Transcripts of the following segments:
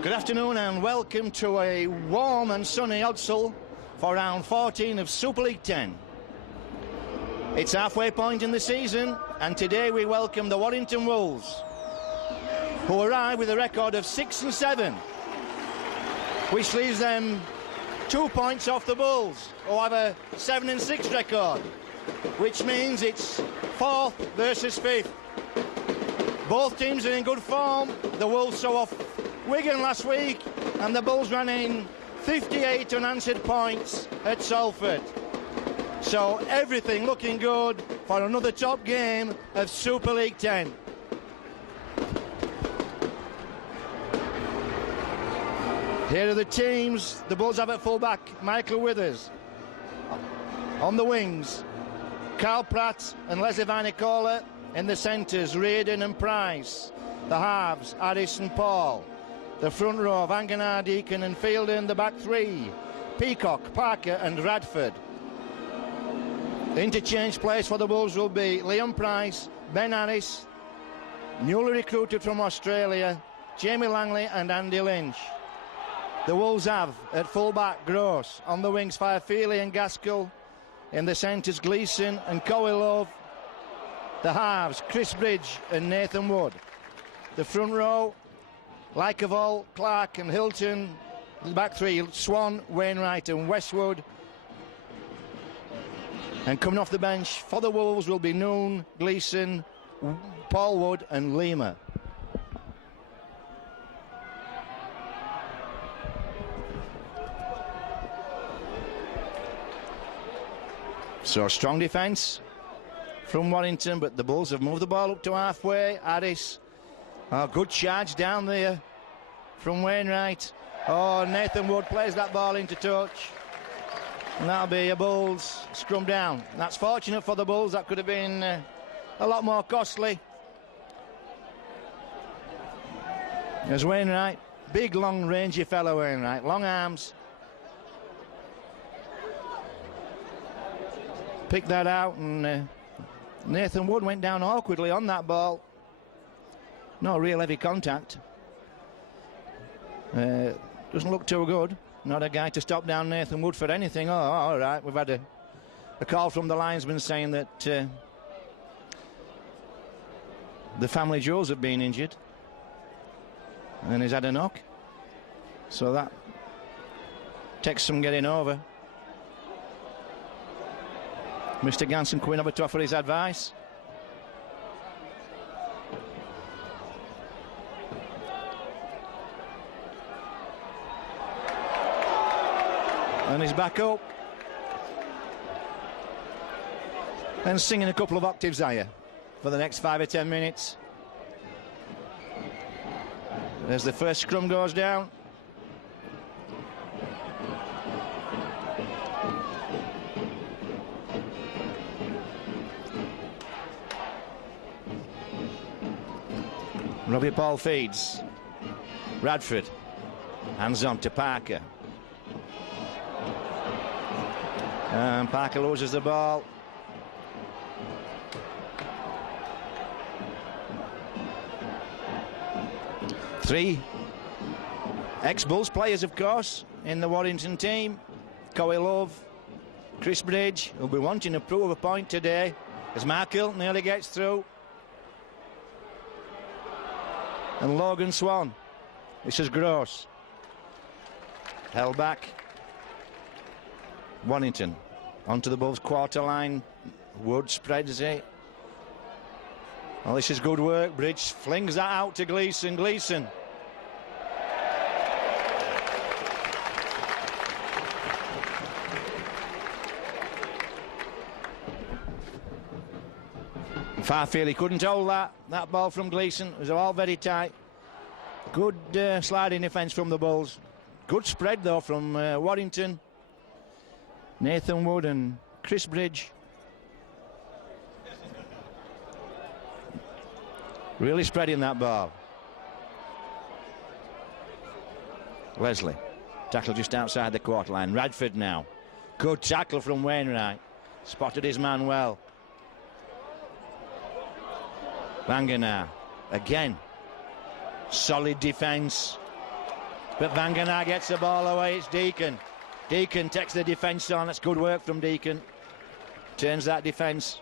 Good afternoon and welcome to a warm and sunny Odsal for round 14 of Super League 10. It's halfway point in the season and today we welcome the Warrington Wolves, who arrive with a record of 6-7, which leaves them 2 points off the Bulls, who have a 7-6 record, which means it's 4th versus 5th. Both teams are in good form. The Wolves saw off Wigan last week and the Bulls ran in 58 unanswered points at Salford. So everything looking good for another top game of Super League 10. Here are the teams. The Bulls have at full-back Michael Withers. On the wings, Carl Pratt and Leslie Vanicola. In the centres, Reardon and Price. The halves, Addis and Paul. The front row, Vanganar, Deacon and Fielder. In the back three, Peacock, Parker and Bradford. The interchange players for the Bulls will be Liam Price, Ben Harris, newly recruited from Australia, Jamie Langley and Andy Lynch. The Wolves have at full-back Gross. On the wings, Firefeely and Gaskell. In the centres, Gleeson and Cowilove. The halves, Chris Bridge and Nathan Wood. The front row, Lycovall, Clark and Hilton. The back three, Swan, Wainwright and Westwood. And coming off the bench for the Wolves will be Noon, Gleeson, Paul Wood and Lima. So strong defence from Warrington, but the Bulls have moved the ball up to halfway. Addis, good charge down there from Wainwright. Oh, Nathan Wood plays that ball into touch. And that'll be a Bulls scrum down. That's fortunate for the Bulls. That could have been a lot more costly. There's Wainwright, big, long, rangy fellow Wainwright, long arms. Picked that out and Nathan Wood went down awkwardly on that ball. No real heavy contact. Doesn't look too good. Not a guy to stop down Nathan Wood for anything. Oh, all right. We've had a call from the linesman saying that the family jewels have been injured. And he's had a knock. So that takes some getting over. Mr. Ganson coming over to offer his advice. And he's back up. And singing a couple of octaves higher for the next 5 or 10 minutes. As the first scrum goes down. Robbie Paul feeds. Bradford. Hands on to Parker. And Parker loses the ball. Three ex-Bulls players, of course, in the Warrington team. Cowilove, Chris Bridge, who'll be wanting to prove a point today, as Mark Hilton nearly gets through. And Logan Swan. This is Gross. Held back. Warrington onto the Bulls quarter line. Wood spreads it. Well, this is good work. Bridge flings that out to Gleeson. Gleeson. Farfield, he couldn't hold that ball from Gleeson. It was all very tight. Good sliding defence from the Bulls. Good spread though from Warrington. Nathan Wood and Chris Bridge. Really spreading that ball. Leslie. Tackle just outside the quarter line. Radford now. Good tackle from Wainwright. Spotted his man well. Vanganar again. Solid defence. But Vangenaar gets the ball away. It's Deacon. Deacon takes the defence on. That's good work from Deacon. Turns that defence.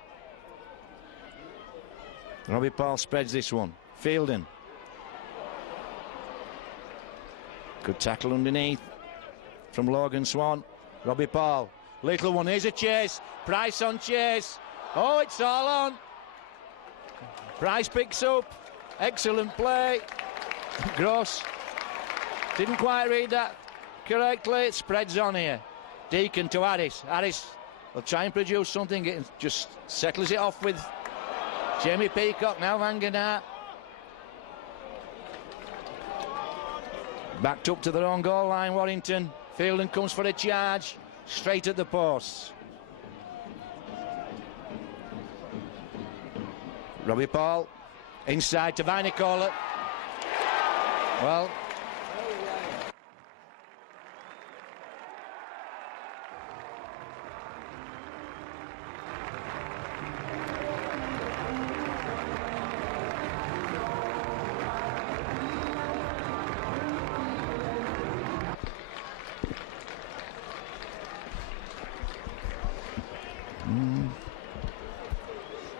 Robbie Paul spreads this one. Fielding. Good tackle underneath from Logan Swan. Robbie Paul. Little one. Here's a chase. Price on chase. Oh, it's all on. Price picks up. Excellent play. Gross. Didn't quite read that correctly. It spreads on here. Deacon to Harris. Harris will try and produce something. It just settles it off with Jamie Peacock. Now Vangenaar. Backed up to their own goal line, Warrington. Fielding comes for a charge. Straight at the posts. Robbie Paul. Inside to Vinicola. Well.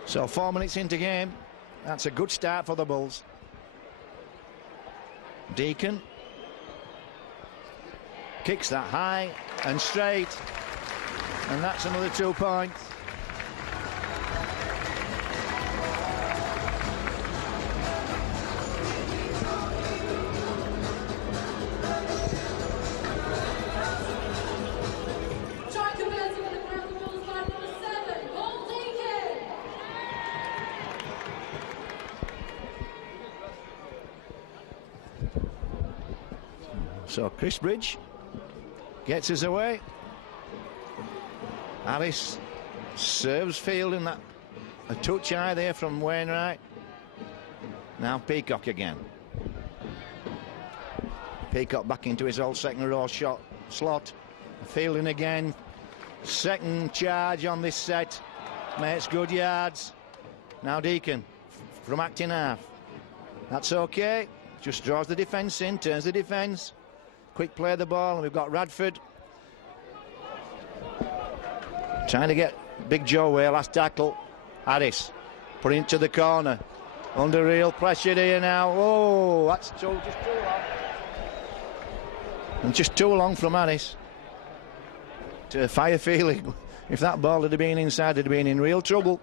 So 4 minutes into game. That's a good start for the Bulls. Deacon kicks that high and straight, and that's another 2 points. So Chris Bridge gets us away. Alice serves field in that a touch high there from Wainwright. Now Peacock again. Peacock back into his old second row shot slot. Fielding again. Second charge on this set. Makes good yards. Now Deacon from acting half. That's okay. Just draws the defence in, turns the defence. Quick play of the ball, and we've got Bradford trying to get Big Joe away. Last tackle. Harris putting it to the corner. Under real pressure here now. Oh, that's just too long. And just too long from Harris to fire feeling. If that ball had been inside, they'd have been in real trouble.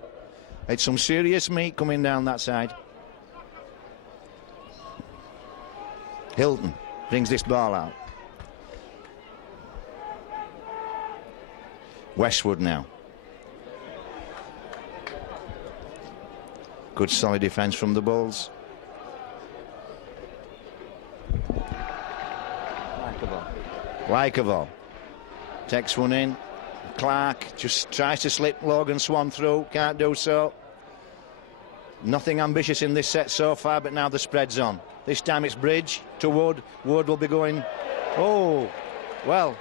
It's some serious meat coming down that side. Hilton brings this ball out. Westwood now. Good solid defence from the Bulls. Likeable. Takes one in. Clark just tries to slip Logan Swan through. Can't do so. Nothing ambitious in this set so far, but now the spread's on. This time it's Bridge to Wood. Wood will be going. Oh, well,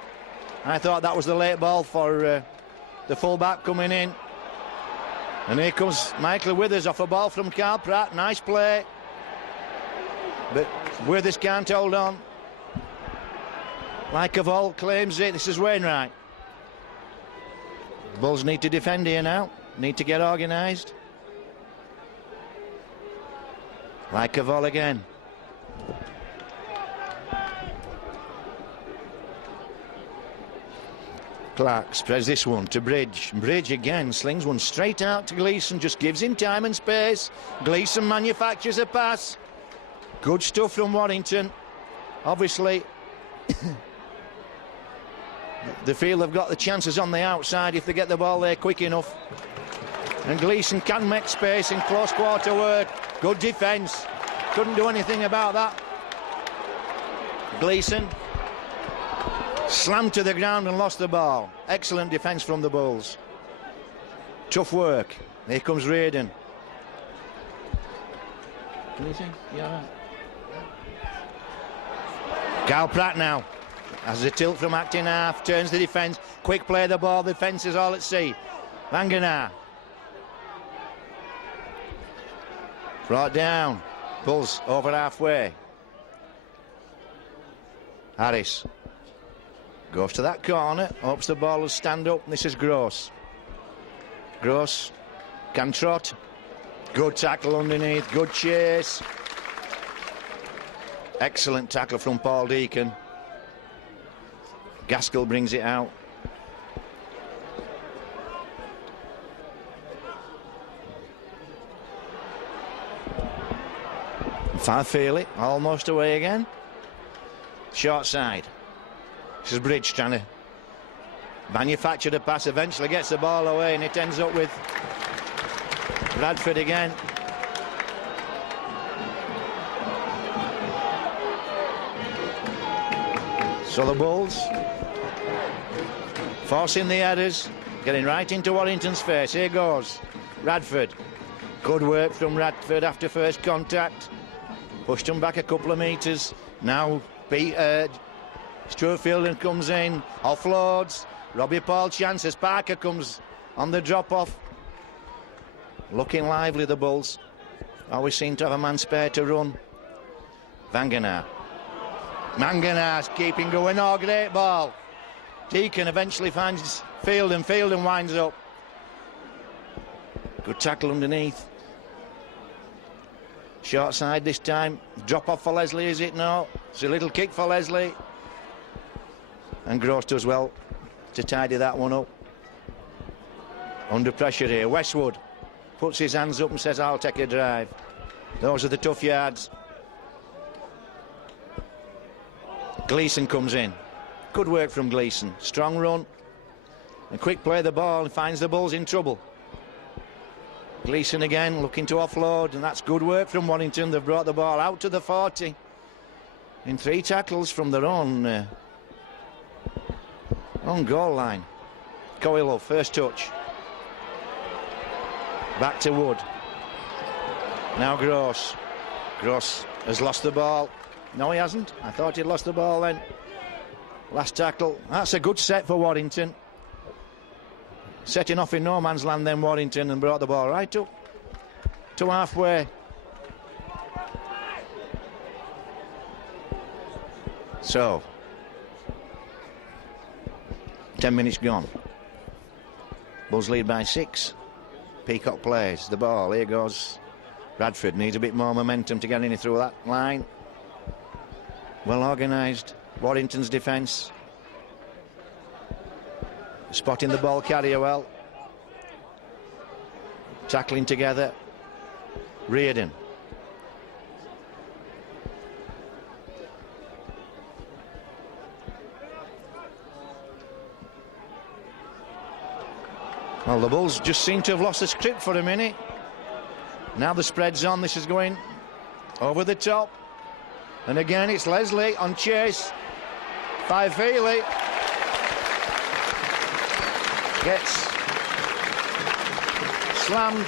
I thought that was the late ball for the full-back coming in. And here comes Michael Withers off a ball from Carl Pratt. Nice play. But Withers can't hold on. Likeable claims it. This is Wainwright. Bulls need to defend here now. Need to get organised. Likeable again. Clark spreads this one to Bridge. Bridge again slings one straight out to Gleeson. Just gives him time and space. Gleeson manufactures a pass. Good stuff from Warrington. Obviously, they feel they've got the chances on the outside if they get the ball there quick enough. And Gleeson can make space in close quarter work. Good defence. Couldn't do anything about that. Gleeson slammed to the ground and lost the ball. Excellent defence from the Bulls. Tough work. Here comes Reardon. Yeah. Carl Pratt now has a tilt from acting half, turns the defence. Quick play of the ball. The defence is all at sea. Vangenaar brought down. Bulls over halfway. Harris goes to that corner, hopes the ball will stand up. This is Gross. Gross can trot. Good tackle underneath, good chase. Excellent tackle from Paul Deacon. Gaskell brings it out. Farfeely almost away again. Short side. This is Bridge trying to manufacture the pass, eventually gets the ball away, and it ends up with Bradford again. So the Bulls forcing the headers, getting right into Warrington's face. Here goes Radford. Good work from Radford after first contact. Pushed him back a couple of metres. Now Stuart Fielden comes in, offloads. Robbie Paul chances. Parker comes on the drop-off. Looking lively, the Bulls. Always seem to have a man spare to run. Vangenaar. Manganar's keeping going. Oh, great ball. Deacon eventually finds Fielden. Fielden winds up. Good tackle underneath. Short side this time. Drop off for Leslie, is it? No. It's a little kick for Leslie. And Gross does well to tidy that one up. Under pressure here. Westwood puts his hands up and says, I'll take a drive. Those are the tough yards. Gleeson comes in. Good work from Gleeson. Strong run. And quick play the ball and finds the Bulls in trouble. Gleeson again looking to offload, and that's good work from Warrington. They've brought the ball out to the 40 in 3 tackles from their own goal line. Coelho, first touch. Back to Wood. Now Gross. Gross has lost the ball. No, he hasn't. I thought he'd lost the ball then. Last tackle. That's a good set for Warrington. Setting off in no man's land then, Warrington, and brought the ball right up to halfway. So 10 minutes gone. Bulls lead by 6. Peacock plays the ball. Here goes Bradford. Needs a bit more momentum to get any through that line. Well organised. Warrington's defence. Spotting the ball carrier well. Tackling together. Reardon. Well, the Bulls just seem to have lost the script for a minute. Now the spread's on. This is going over the top. And again, it's Leslie on chase. Farfeely gets slammed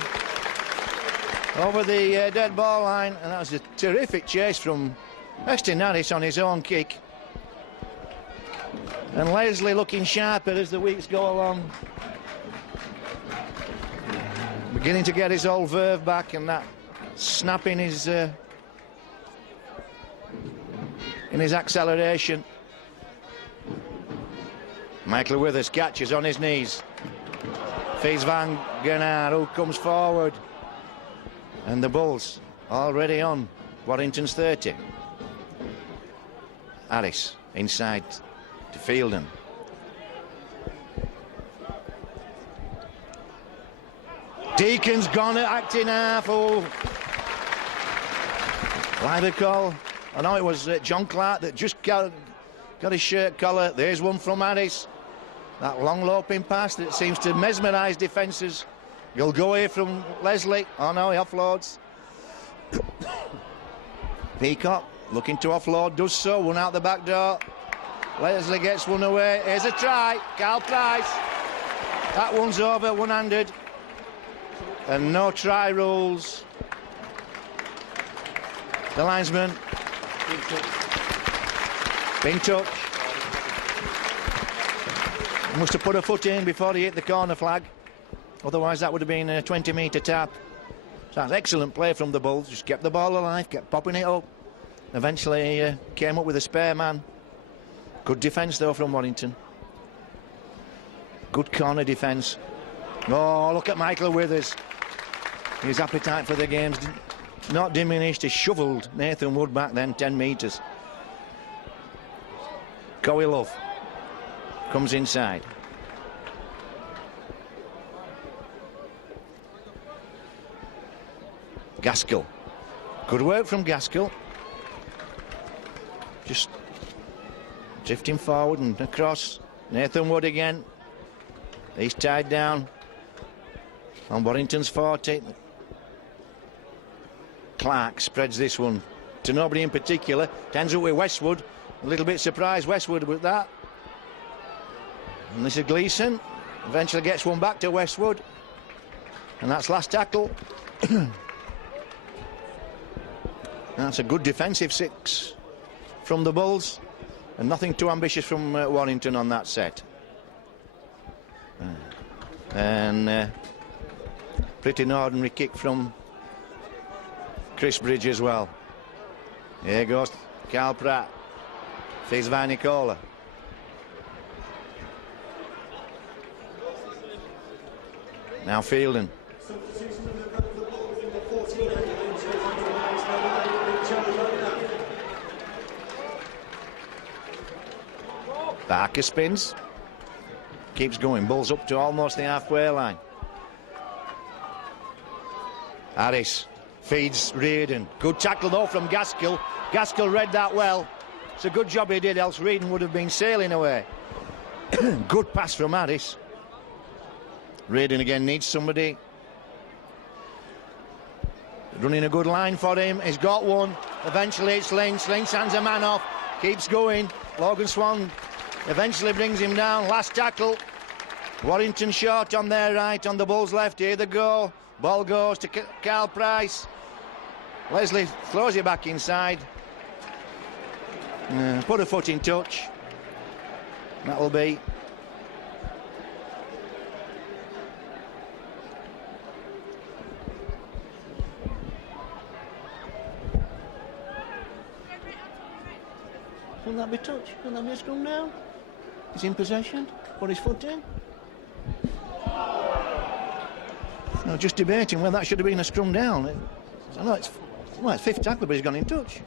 over the dead ball line, and that was a terrific chase from Estin Harris on his own kick. And Leslie looking sharper as the weeks go along, beginning to get his old verve back, and that snap in his acceleration. Michael Withers catches on his knees. Feeds Vangenaar, who comes forward. And the Bulls already on Warrington's 30. Harris inside to Fielden. Deacon's gone at acting half. Oh. Lively call. I know it was John Clark that just got his shirt collar. There's one from Harris. That long loping pass that seems to mesmerise defences. He'll go here from Leslie. Oh no, he offloads. Peacock looking to offload, does so. One out the back door. Leslie gets one away. Here's a try. Carl Price. That one's over, one-handed. And no try rules. The linesman. Been touched. Must have put a foot in before he hit the corner flag. Otherwise that would have been a 20-metre tap. So that's excellent play from the Bulls. Just kept the ball alive, kept popping it up. Eventually came up with a spare man Good defence though from Warrington. Good corner defence. Oh, look at Michael Withers. His appetite for the game's not diminished. He shovelled Nathan Wood back then 10 metres. Love comes inside. Gaskell. Good work from Gaskell. Just drifting forward and across. Nathan Wood again. He's tied down on Warrington's 40. Clark spreads this one to nobody in particular. Ends up with Westwood. A little bit surprised Westwood with that. And this is Gleeson. Eventually gets one back to Westwood. And that's last tackle. That's a good defensive 6 from the Bulls. And nothing too ambitious from Warrington on that set. And pretty ordinary kick from Chris Bridge as well. Here goes Carl Pratt. Face Nicola. Now Fielding. Barker spins. Keeps going. Bulls up to almost the halfway line. Harris feeds Reardon. Good tackle though from Gaskell. Gaskell read that well. It's a good job he did, else Reardon would have been sailing away. Good pass from Harris. Reardon again needs somebody. Running a good line for him. He's got one. Eventually it's Lynch. Lynch hands a man off. Keeps going. Logan Swan eventually brings him down. Last tackle. Warrington short on their right, on the Bulls' left. Here they go. Ball goes to Carl Price. Leslie throws it back inside. Put a foot in touch. That'll be. Shouldn't that be touch? Shouldn't that be a scrum down? He's in possession. Put his foot in. No, just debating whether that should have been a scrum down. I know it's fifth tackle, but he's gone in touch.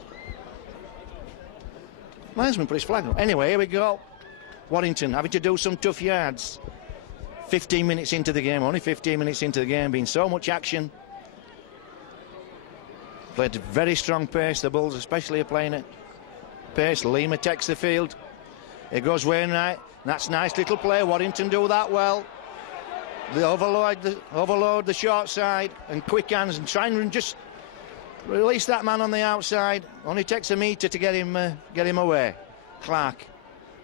Linesman put his flag up. Anyway, here we go. Warrington having to do some tough yards. 15 minutes into the game, only 15 minutes into the game, been so much action. Played a very strong pace, the Bulls especially are playing it. Pace, Lima takes the field. Here goes Wainwright. That's nice little play. Warrington do that well. They overload the short side and quick hands and try and just release that man on the outside. Only takes a metre to get him away. Clark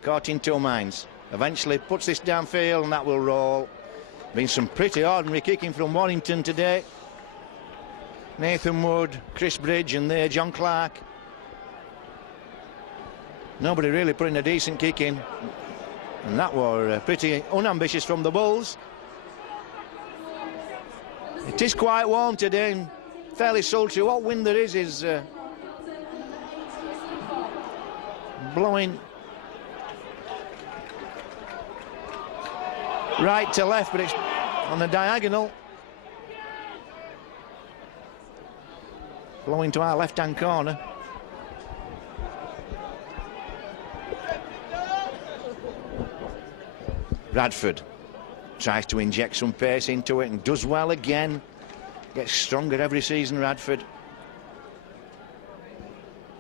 caught in two minds. Eventually puts this downfield and that will roll. Been some pretty ordinary kicking from Warrington today. Nathan Wood, Chris Bridge and there John Clark. Nobody really putting a decent kick in. And that were pretty unambitious from the Bulls. It is quite warm today and fairly sultry. What wind there is blowing right to left, but it's on the diagonal. Blowing to our left-hand corner. Bradford tries to inject some pace into it and does well again. Gets stronger every season, Radford.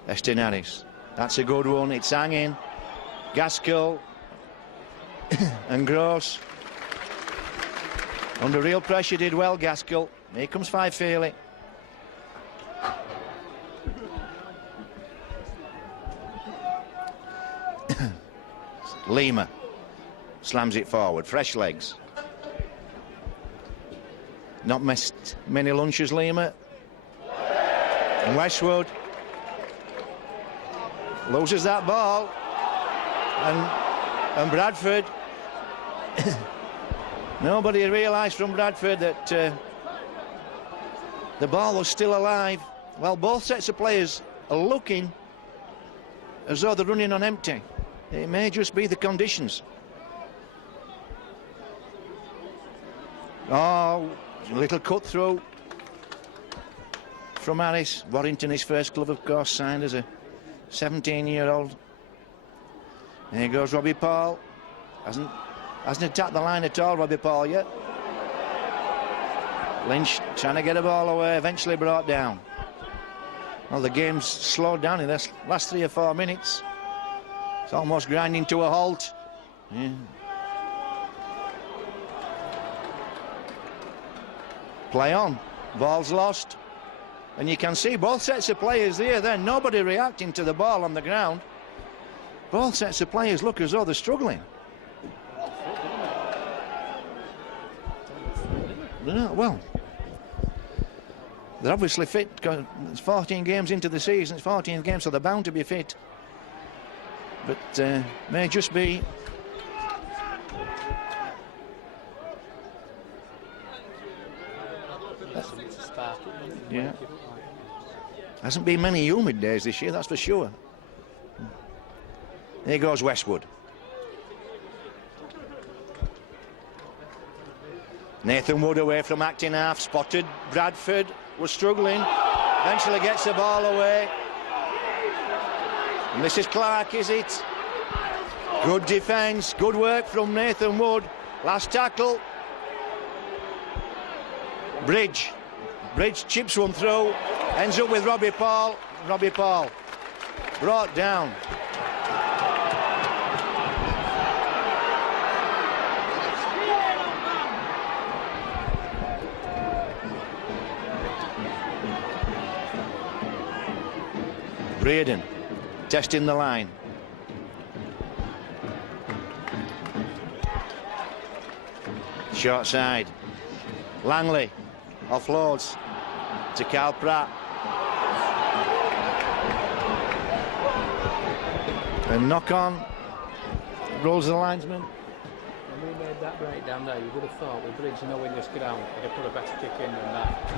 Estin Harris. That's a good one. It's hanging. Gaskell and Gross. Under real pressure, did well, Gaskell. Here comes Five Feely. Lima slams it forward. Fresh legs. Not missed many lunches, Lima. And Westwood loses that ball. And Bradford. Nobody realised from Bradford that the ball was still alive. Well, both sets of players are looking as though they're running on empty. It may just be the conditions. Oh, little cut through from Harris. Warrington, his first club, of course, signed as a 17-year-old. Here goes Robbie Paul. Hasn't attacked the line at all, Robbie Paul, yet. Lynch trying to get a ball away, eventually brought down. Well, the game's slowed down in the last 3 or 4 minutes. It's almost grinding to a halt. Yeah. Play on. Ball's lost. And you can see both sets of players there. Then nobody reacting to the ball on the ground. Both sets of players look as though they're struggling. Well, they're obviously fit. It's 14 games into the season. It's 14 games, so they're bound to be fit. But may just be. Yeah. Hasn't been many humid days this year, that's for sure. Here goes Westwood. Nathan Wood away from acting half, spotted. Bradford was struggling, eventually gets the ball away. And this is Clark, is it? Good defence, good work from Nathan Wood. Last tackle. Bridge chips one through, ends up with Robbie Paul. Robbie Paul brought down. Braden testing the line. Short side. Langley offloads to Carl Pratt. And knock on. Rolls the linesman. When we made that breakdown there, you would have thought with Bridge knowing this ground, he'd have put a better kick in than that.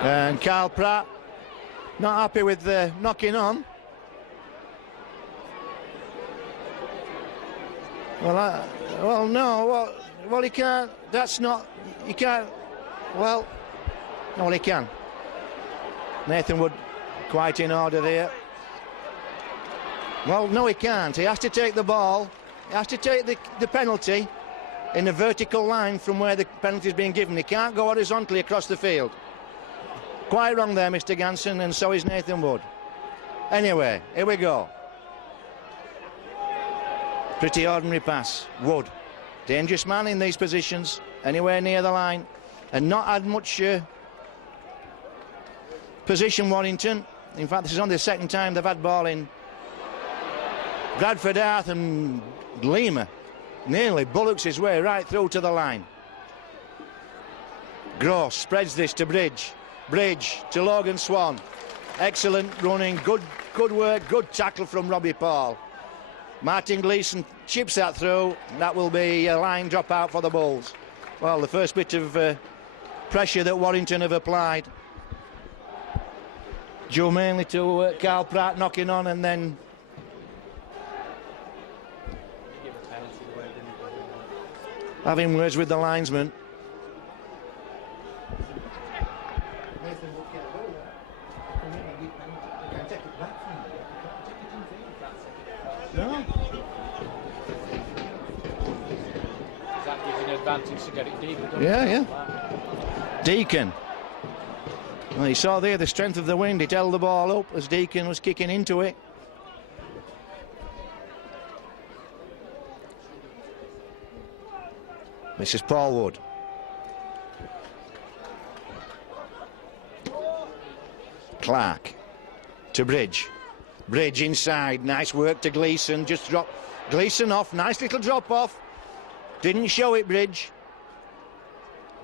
And Carl Pratt not happy with the knocking on. Well, he can't. That's not. He can't. Well, no, he can. Nathan Wood quite in order there. Well, no, he can't. He has to take the ball. He has to take the penalty in a vertical line from where the penalty is being given. He can't go horizontally across the field. Quite wrong there, Mr. Ganson, and so is Nathan Wood. Anyway, here we go. Pretty ordinary pass. Wood, dangerous man in these positions, anywhere near the line, and not had much position, Warrington. In fact, this is only the second time they've had ball in. Bradford Arth and Lima nearly bullocks his way right through to the line. Gross spreads this to Bridge. Bridge to Logan Swan. Excellent running, good work, good tackle from Robbie Paul. Martin Gleeson chips that through. That will be a line drop out for the Bulls. Well, the first bit of pressure that Warrington have applied, due mainly to Carl Pratt knocking on, and then having words with the linesman. No. That gives an advantage to get it deeper, doesn't it? Yeah. Deacon. Well, you saw there the strength of the wind. It held the ball up as Deacon was kicking into it. This is Paul Wood. Clark to Bridge. Bridge inside, nice work to Gleeson, just drop Gleeson off, nice little drop off, didn't show it, Bridge.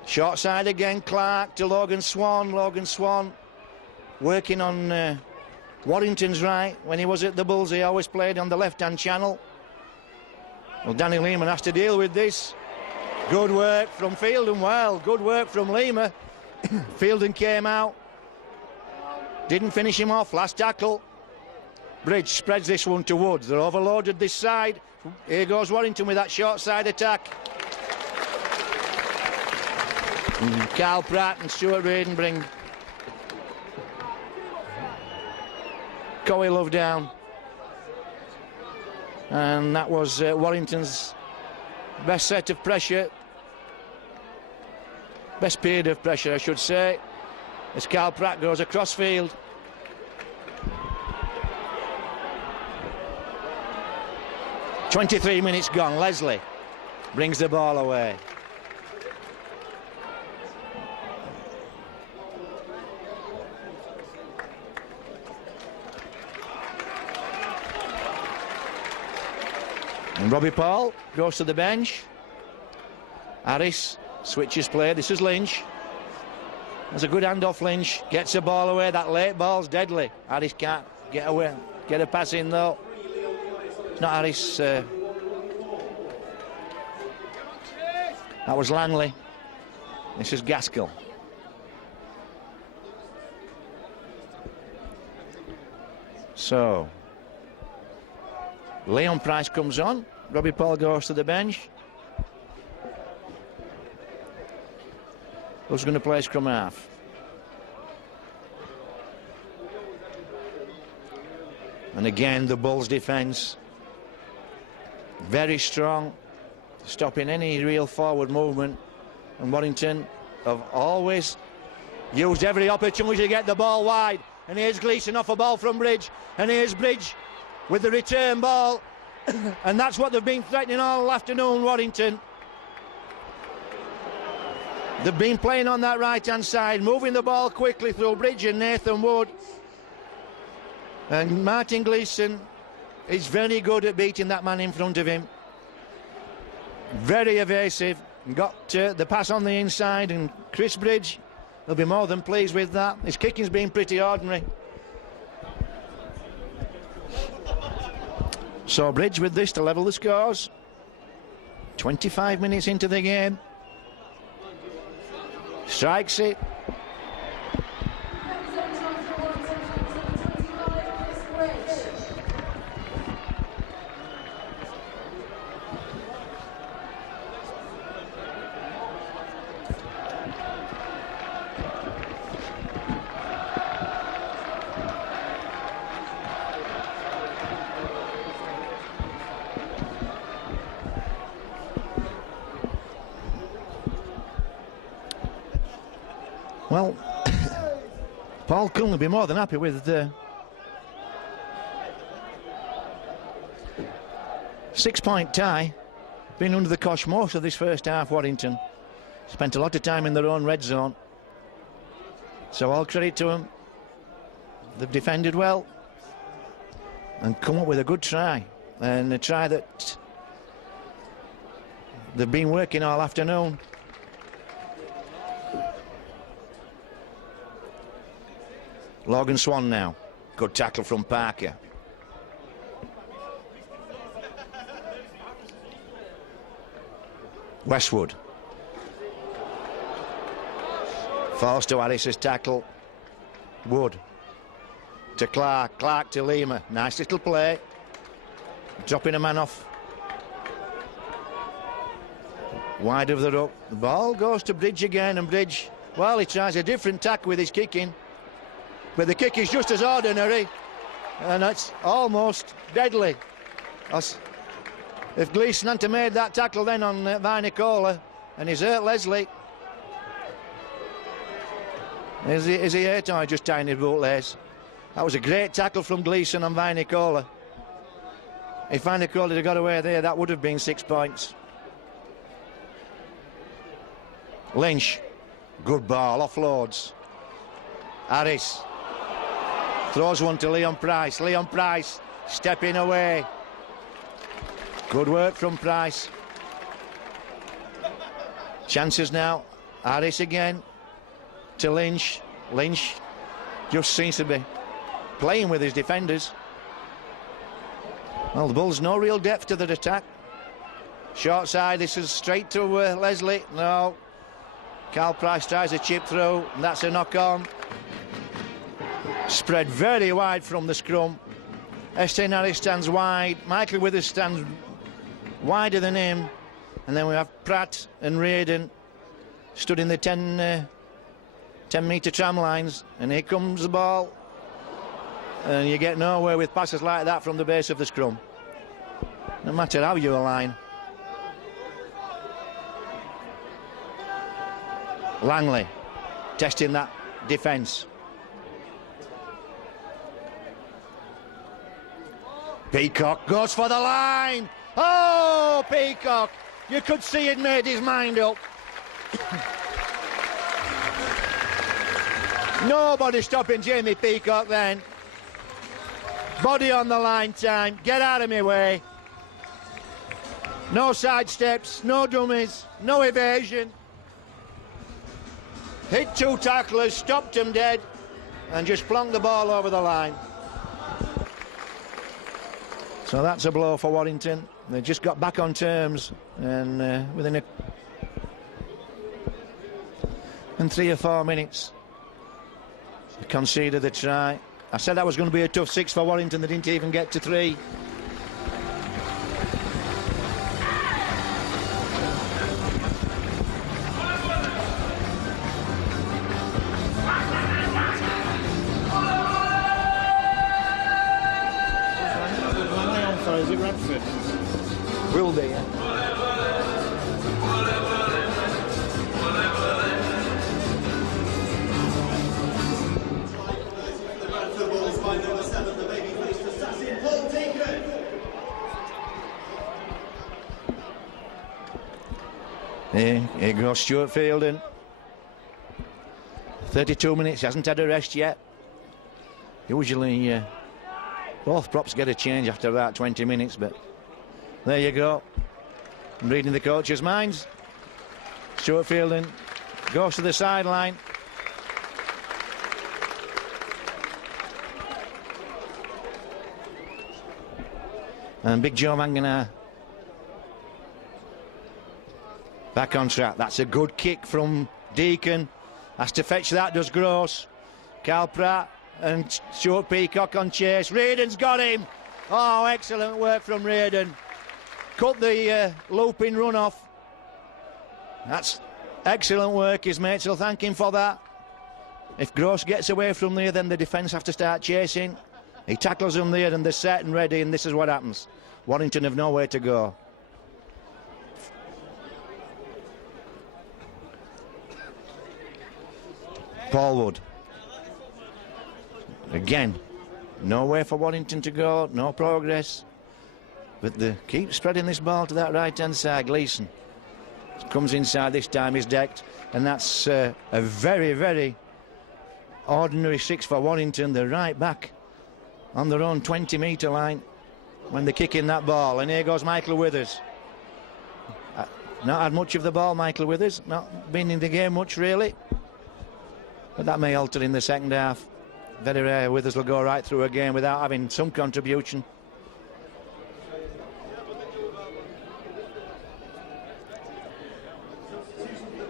Short side again, Clark to Logan Swan working on Warrington's right. When he was at the Bulls, he always played on the left hand channel. Well, Danny Lehman has to deal with this. Good work from Fielden. Well, good work from Lehman. Fielden came out. Didn't finish him off. Last tackle. Bridge spreads this one to Woods. They're overloaded this side. Here goes Warrington with that short side attack. And Carl Pratt and Stuart Raiden bring Cowie Love down. And that was Warrington's best set of pressure. Best period of pressure, I should say, as Carl Pratt goes across field. "23 minutes gone. Leslie brings the ball away. And Robbie Paul goes to the bench. Harris switches play. This is Lynch. There's a good handoff. Lynch gets the ball away. That late ball's deadly. Harris can't get away. Get a pass in though. It's not Harris. That was Lanley. This is Gaskell. So Leon Price comes on. Robbie Paul goes to the bench. Who's going to play scrum half? And again, the Bulls' defence very strong, stopping any real forward movement. And Warrington have always used every opportunity to get the ball wide. And here's Gleeson off a ball from Bridge. And here's Bridge with the return ball. And that's what they've been threatening all afternoon, Warrington. They've been playing on that right-hand side, moving the ball quickly through Bridge and Nathan Wood. And Martin Gleeson is very good at beating that man in front of him. Very evasive. Got the pass on the inside, and Chris Bridge will be more than pleased with that. His kicking's been pretty ordinary. So Bridge with this to level the scores. 25 minutes into the game. Strikes it. Well, Paul Cullen will be more than happy with the 6-point tie. Been under the cosh most of this first half, Warrington. Spent a lot of time in their own red zone. So all credit to them. They've defended well and come up with a good try. And a try that they've been working all afternoon. Logan Swan now. Good tackle from Parker. Westwood. Falls to Harris's tackle. Wood. To Clark. Clark to Lima. Nice little play. Dropping a man off. Wide of the ruck. The ball goes to Bridge again, and Bridge, well, he tries a different tack with his kicking. But the kick is just as ordinary, and it's almost deadly. If Gleeson hadn't made that tackle then on Vinicola, and he's hurt Leslie. Is he hurt or just tying his bootlace? That was a great tackle from Gleeson on Vinicola. If Vinicola had got away there, that would have been 6 points. Lynch, good ball, offloads. Harris throws one to Leon Price. Leon Price stepping away. Good work from Price. Chances now. Harris again to Lynch. Lynch just seems to be playing with his defenders. Well, the Bulls no real depth to their attack. Short side, this is straight to Leslie. No. Carl Price tries a chip through, and that's a knock on. Spread very wide from the scrum. Estienne Harris stands wide. Michael Withers stands wider than him. And then we have Pratt and Reardon stood in the 10-metre tram lines. And here comes the ball. And you get nowhere with passes like that from the base of the scrum. No matter how you align. Langley testing that defence. Peacock goes for the line. Oh, Peacock! You could see he'd made his mind up. Nobody stopping Jamie Peacock then. Body on the line time. Get out of my way. No side steps, no dummies, no evasion. Hit two tacklers, stopped them dead, and just plonked the ball over the line. So that's a blow for Warrington. They just got back on terms, and within 3 or 4 minutes, they conceded the try. I said that was going to be a tough 6 for Warrington. They didn't even get to 3. Is it Bradford? Will be, yeah. Here goes Stuart Fielding. 32 minutes, he hasn't had a rest yet. Usually both props get a change after about 20 minutes, but there you go. I'm reading the coach's minds. Stuart Fielding goes to the sideline. And Big Joe Mangana back on track. That's a good kick from Deacon. Has to fetch that, does Gross. Carl Pratt and Stuart Peacock on chase. Reardon's got him. Oh, excellent work from Reardon. Cut the looping run off. That's excellent work. His mates will thank him for that. If Gross gets away from there, then the defence have to start chasing. He tackles them there and they're set and ready, and this is what happens. Warrington have nowhere to go. Paul Wood. Again, nowhere for Warrington to go, no progress. But they keep spreading this ball to that right-hand side. Gleeson comes inside this time, he's decked. And that's a very, very ordinary 6 for Warrington. They're right back on their own 20-metre line when they're kicking that ball. And here goes Michael Withers. Not had much of the ball, Michael Withers. Not been in the game much, really. But that may alter in the second half. Very rare Withers will go right through a game without having some contribution.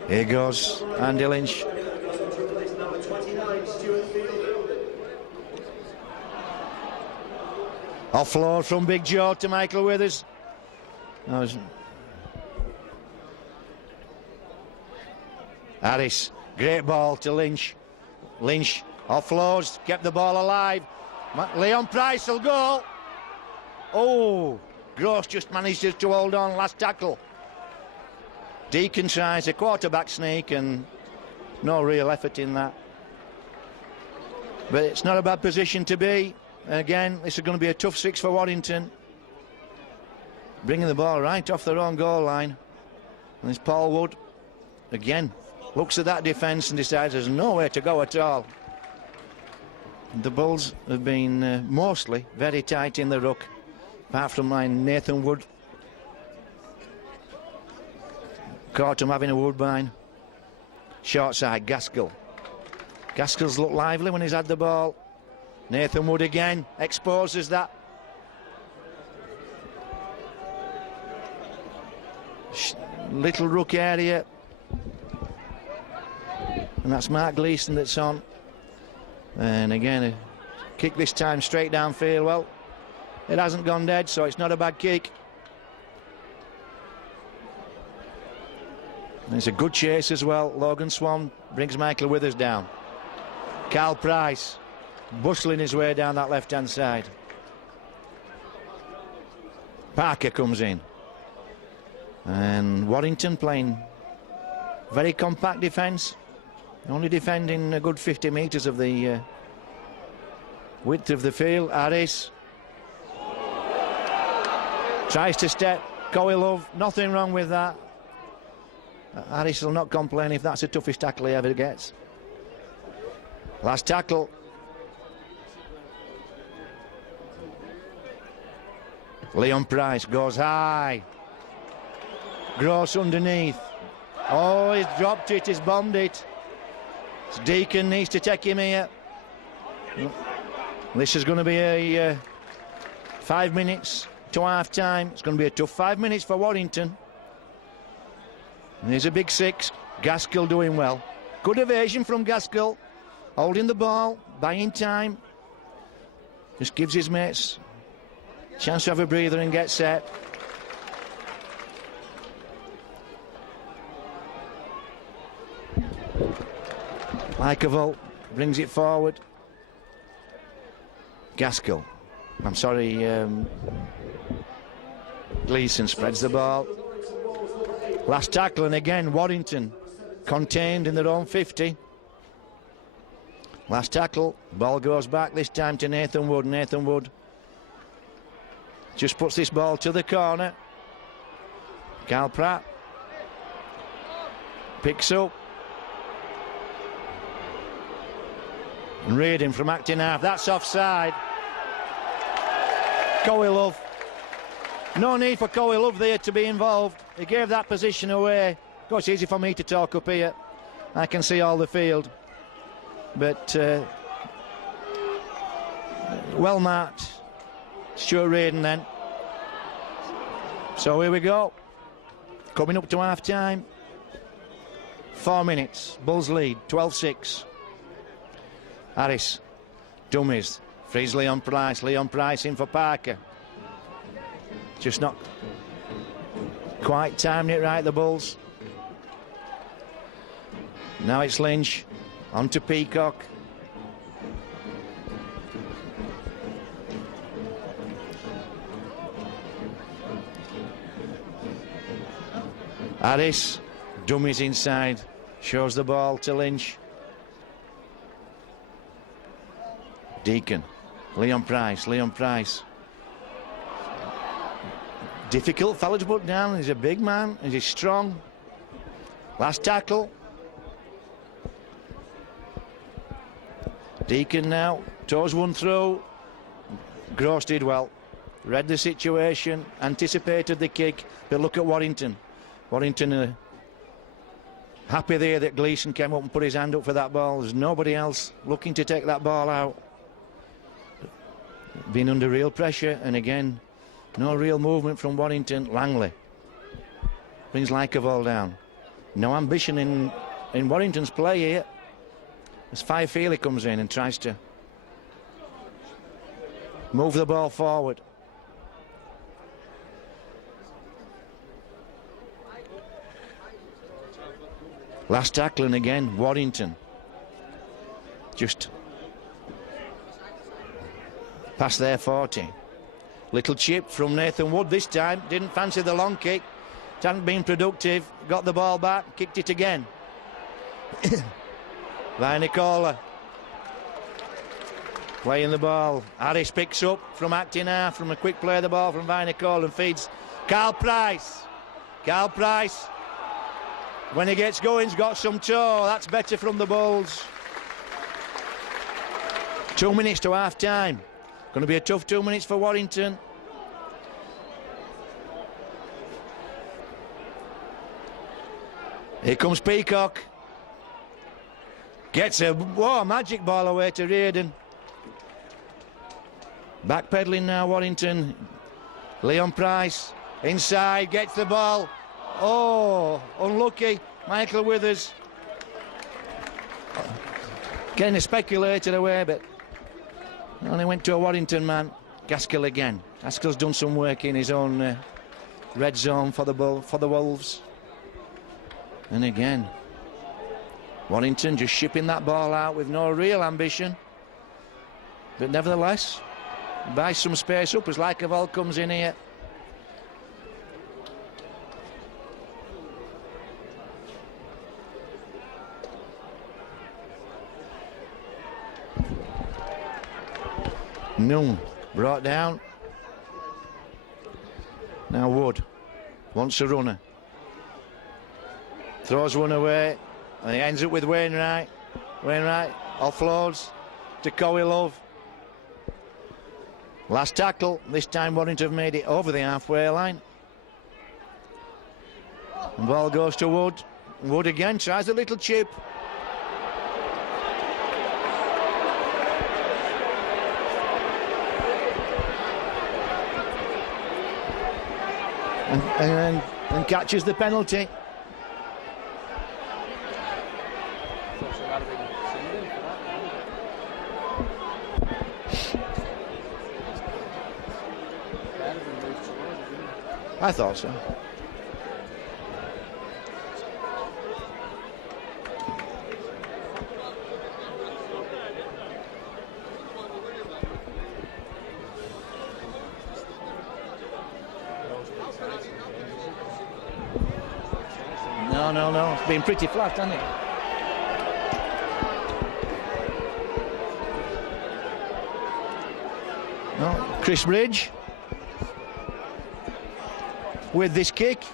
Here goes Andy Lynch. Offload from Big Joe to Michael Withers. Harris, great ball to Lynch. Lynch offloads, kept the ball alive. Leon Price will go. Oh, Gross just manages to hold on, last tackle. Deacon tries a quarterback sneak and no real effort in that. But it's not a bad position to be. And again, this is going to be a tough 6 for Warrington. Bringing the ball right off their own goal line. And it's Paul Wood. Again, looks at that defence and decides there's nowhere to go at all. The Bulls have been mostly very tight in the ruck, apart from Nathan Wood. Caught him having a woodbine. Short side, Gaskell. Gaskell's looked lively when he's had the ball. Nathan Wood again exposes that. little ruck area. And that's Mark Gleeson that's on. And again, a kick this time straight downfield. Well, it hasn't gone dead, so it's not a bad kick. And it's a good chase as well. Logan Swan brings Michael Withers down. Carl Price bustling his way down that left-hand side. Parker comes in. And Warrington playing very compact defence. Only defending a good 50 metres of the width of the field. Harris tries to step. Coelho, nothing wrong with that. Harris will not complain if that's the toughest tackle he ever gets. Last tackle. Leon Price goes high. Gross underneath. Oh, he's dropped it, he's bombed it. Deacon needs to take him here. This is going to be a 5 minutes to half time. It's going to be a tough 5 minutes for Warrington. And there's a big 6. Gaskell doing well. Good evasion from Gaskell. Holding the ball, buying time. Just gives his mates a chance to have a breather and get set. Lykoval brings it forward. Gaskell. I'm sorry, Gleeson spreads the ball. Last tackle, and again Warrington contained in their own 50. Last tackle, ball goes back this time to Nathan Wood. Nathan Wood just puts this ball to the corner. Carl Pratt picks up. And Reardon from acting half. That's offside. Coelho. No need for Coelho there to be involved. He gave that position away. Of course, it's easy for me to talk up here. I can see all the field. But well marked. Stuart Reardon then. So here we go. Coming up to half time. 4 minutes. Bulls lead 12-6. Harris. Dummies. Frees Leon Price. Leon Price in for Parker. Just not quite timing it right, the Bulls. Now it's Lynch. On to Peacock. Harris. Dummies inside. Shows the ball to Lynch. Deacon. Leon Price. Leon Price. Difficult fellow to put down. He's a big man. He's strong. Last tackle. Deacon now. Toes one through. Gross did well. Read the situation. Anticipated the kick. But look at Warrington. Warrington happy there that Gleeson came up and put his hand up for that ball. There's nobody else looking to take that ball out. Been under real pressure, and again, no real movement from Warrington. Langley brings Lykoval down. No ambition in Warrington's play here. As Five Feely comes in and tries to move the ball forward. Last tackling again, Warrington. Just past their 40. Little chip from Nathan Wood this time. Didn't fancy the long kick. It hadn't been productive. Got the ball back, kicked it again. Nicola playing the ball. Harris picks up from acting half, from a quick play of the ball from Nicola and feeds Carl Price. Carl Price, when he gets going, he's got some toe. That's better from the Bulls. 2 minutes to half time. Going to be a tough 2 minutes for Warrington. Here comes Peacock. Gets a magic ball away to Reardon. Backpedaling now, Warrington. Leon Price inside, gets the ball. Oh, unlucky. Michael Withers getting a speculator away, but only went to a Warrington man. Gaskell again. Gaskell's done some work in his own red zone for the Wolves. And again, Warrington just shipping that ball out with no real ambition. But nevertheless, buys some space up as Likeval comes in here. Noon brought down. Now Wood wants a runner. Throws one away. And he ends up with Wainwright. Wainwright offloads to Cowilove. Last tackle. This time Warrington have made it over the halfway line. And ball goes to Wood. Wood again tries a little chip. And catches the penalty. I thought so. No. It's been pretty flat, hasn't it? No, Chris Bridge with this kick.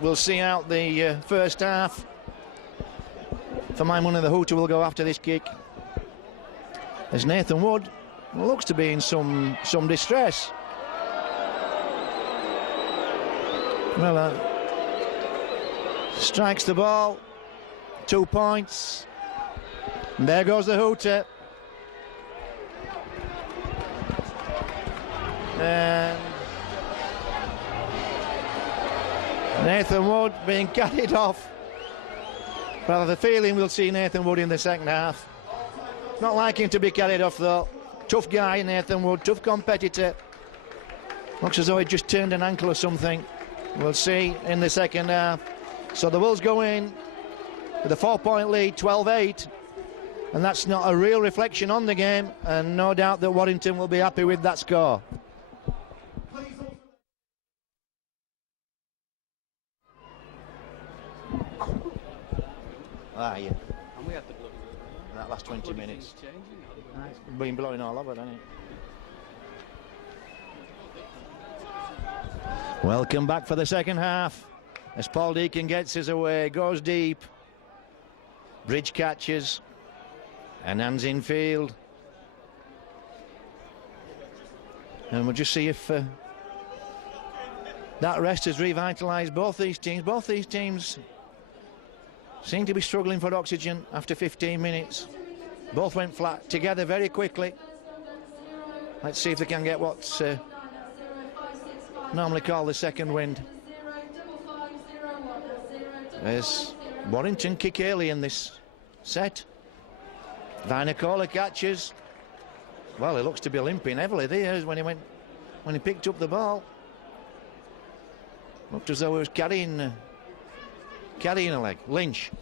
We'll see out the first half. For my money, the hooter will go after this kick. As Nathan Wood looks to be in some distress. Well, strikes the ball. 2 points. And there goes the hooter. And Nathan Wood being carried off. Well, the feeling we'll see Nathan Wood in the second half. Not liking to be carried off though. Tough guy, Nathan Wood, tough competitor. Looks as though he just turned an ankle or something. We'll see in the second half. So the Wolves go in with a 4-point lead, 12-8. And that's not a real reflection on the game. And no doubt that Warrington will be happy with that score. Yeah. And we had the bloody That last 20 minutes. It's been blowing all over, hasn't it? Welcome back for the second half. As Paul Deacon gets his away, goes deep. Bridge catches. And hands in field. And we'll just see if that rest has revitalised both these teams. Both these teams seem to be struggling for oxygen after 15 minutes. Both went flat together very quickly. Let's see if they can get what's normally called the second wind. There's Warrington kick early in this set. Vinocola catches. Well, he looks to be limping heavily there when he picked up the ball. Looked as though he was carrying a leg. Lynch.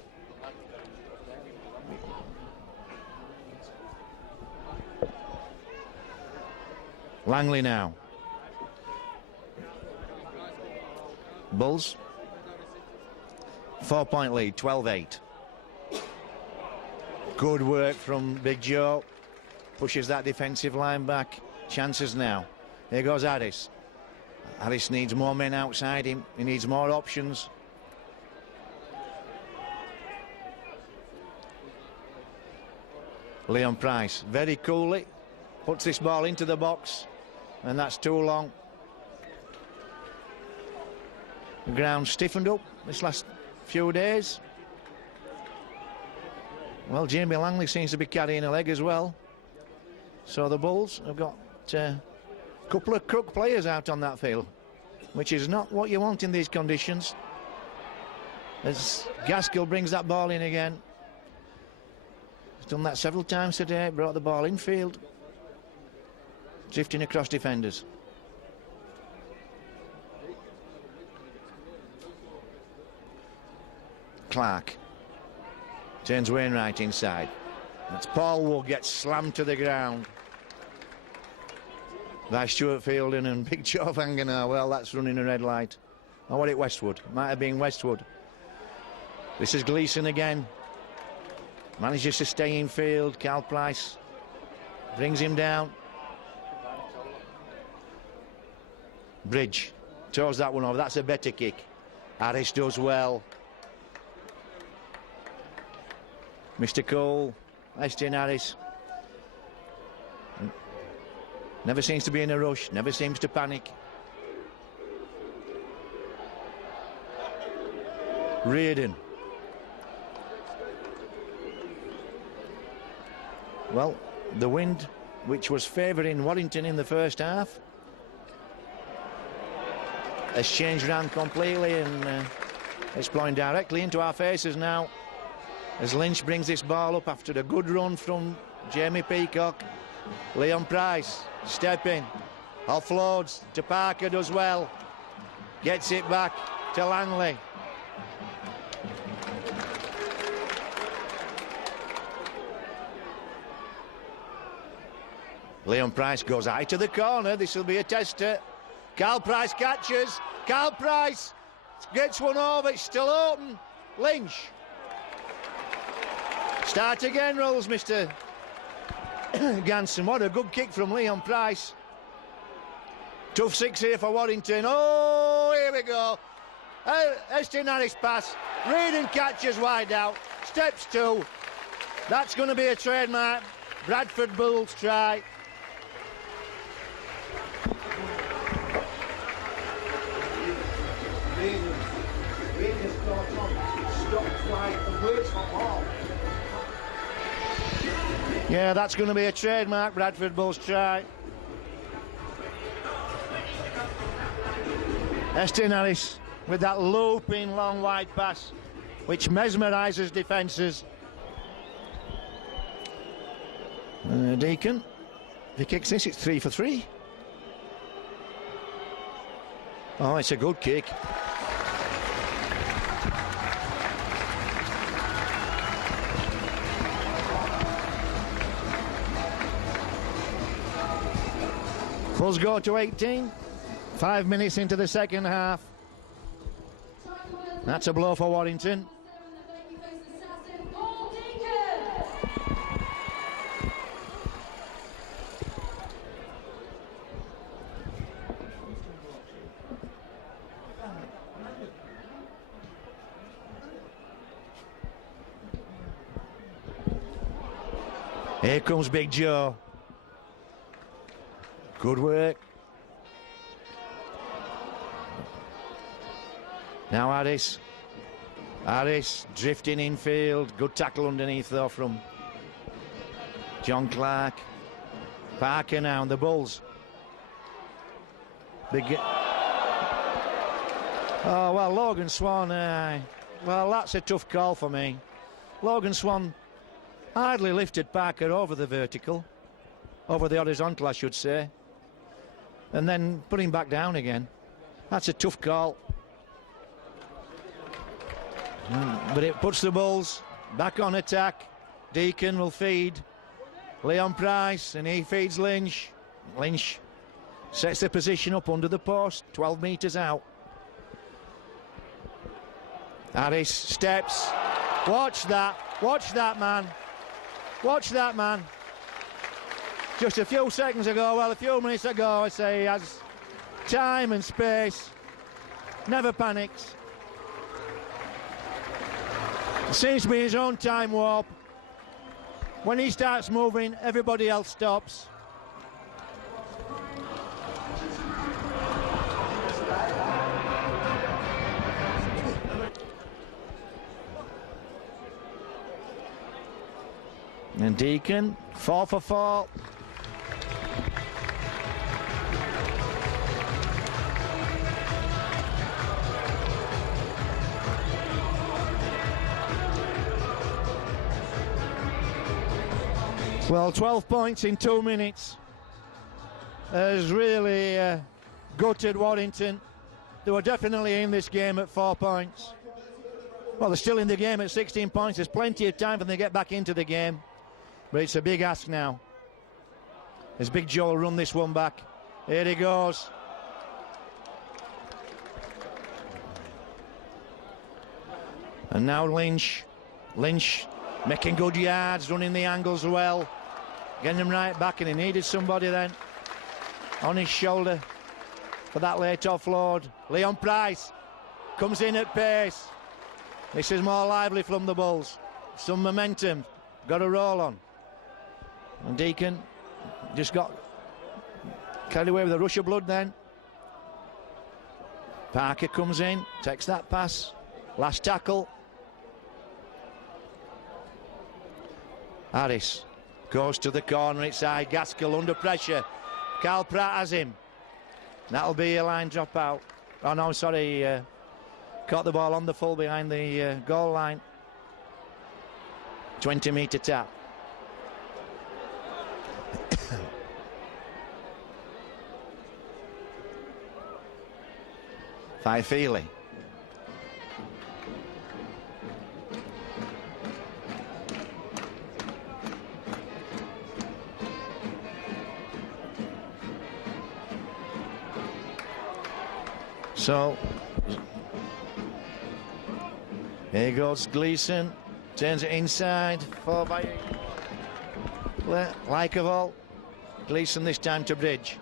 Langley now. Bulls. 4-point lead, 12-8. Good work from Big Joe. Pushes that defensive line back. Chances now. Here goes Harris. Harris needs more men outside him. He needs more options. Leon Price very coolly puts this ball into the box, and that's too long. The ground stiffened up this last few days. Well, Jamie Langley seems to be carrying a leg as well. So the Bulls have got a couple of crook players out on that field, which is not what you want in these conditions. as Gaskell brings that ball in again. He's done that several times today, brought the ball infield, drifting across defenders. Clark turns Wainwright inside. That's Paul Wood gets slammed to the ground by Stuart Fielding and Big Joe Vanganar. Well, that's running a red light. Or what it Westwood? Might have been Westwood. This is Gleeson again. Manages to stay in field. Carl Price brings him down. Bridge throws that one over. That's a better kick. Harris does well. Mr. Cole, Estienne Harris. Never seems to be in a rush, never seems to panic. Reardon. Well, the wind, which was favouring Warrington in the first half, has changed round completely, and it's blowing directly into our faces now as Lynch brings this ball up after a good run from Jamie Peacock. Leon Price stepping, offloads to Parker, does well, gets it back to Langley. Leon Price goes high to the corner. This will be a tester. Carl Price catches. Carl Price gets one over. It's still open. Lynch. Start again, rolls Mr. Ganson. What a good kick from Leon Price. Tough six here for Warrington. Oh, here we go. Estienne Harris pass. Reardon catches wide out. Steps two. That's going to be a trademark Bradford Bulls try. Yeah, that's going to be a trademark Bradford Bulls try. Estienne Harris with that looping long wide pass which mesmerises defences. Deacon, if he kicks this, it's 3 for 3. Oh, it's a good kick. Bulls go to 18. 5 minutes into the second half. That's a blow for Warrington. Here comes Big Joe. Good work. Now Harris. Harris drifting infield. Good tackle underneath though from John Clark. Parker now and the Bulls. Big. Oh, well, Logan Swan. Well, that's a tough call for me. Logan Swan hardly lifted Parker over the vertical. Over the horizontal, I should say. And then put him back down again. That's a tough call. But it puts the Bulls back on attack. Deacon will feed Leon Price, and he feeds Lynch. Lynch sets the position up under the post, 12 metres out. Harris steps. Watch that man. Watch that man. Just a few seconds ago, well, a few minutes ago, I say he has time and space. Never panics. It seems to be his own time warp. When he starts moving, everybody else stops. And Deacon, 4 for 4. Well, 12 points in 2 minutes has really gutted Warrington. They were definitely in this game at 4 points. Well, they're still in the game at 16 points. There's plenty of time for them to get back into the game. But it's a big ask now. As Big Joe will run this one back. Here he goes. And now Lynch. Lynch making good yards, running the angles well. Getting them right back, and he needed somebody then on his shoulder for that late offload. Leon Price comes in at pace. This is more lively from the Bulls. Some momentum. Got a roll on. And Deacon just got carried away with a rush of blood then. Parker comes in, takes that pass. Last tackle. Harris goes to the corner inside. Gaskell under pressure. Carl Pratt has him. That'll be a line drop out. Oh no, sorry. Caught the ball on the full behind the goal line. 20-metre tap. Feely. So here goes Gleeson, turns it inside, 4 by 8. Likeable. Gleeson this time to Bridge.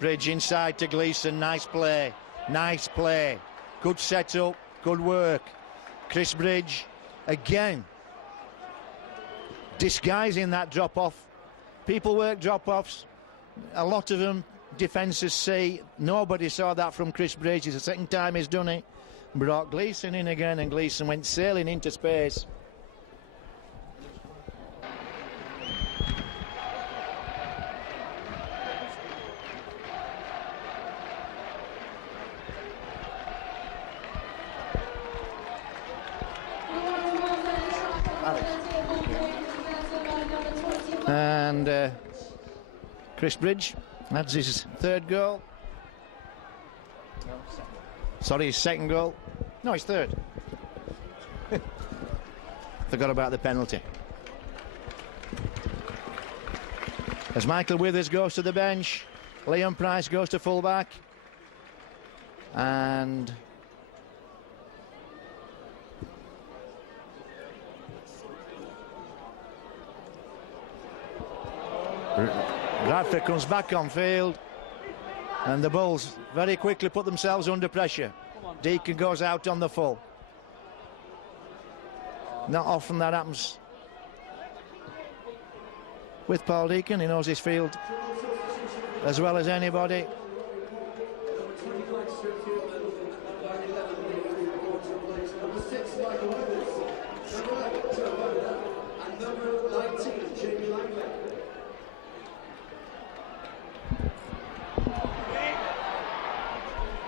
Bridge inside to Gleeson, nice play. Nice play. Good setup, good work. Chris Bridge again disguising that drop-off. People work drop-offs. A lot of them defences see. Nobody saw that from Chris Bridge. It's the second time he's done it. Brought Gleeson in again, and Gleeson went sailing into space. And Chris Bridge, that's his 3rd goal. Sorry, his 2nd goal. No, his 3rd. Forgot about the penalty. As Michael Withers goes to the bench, Leon Price goes to fullback. And Bradford comes back on field, and the Bulls very quickly put themselves under pressure. Deacon goes out on the full. Not often that happens with Paul Deacon. He knows his field as well as anybody.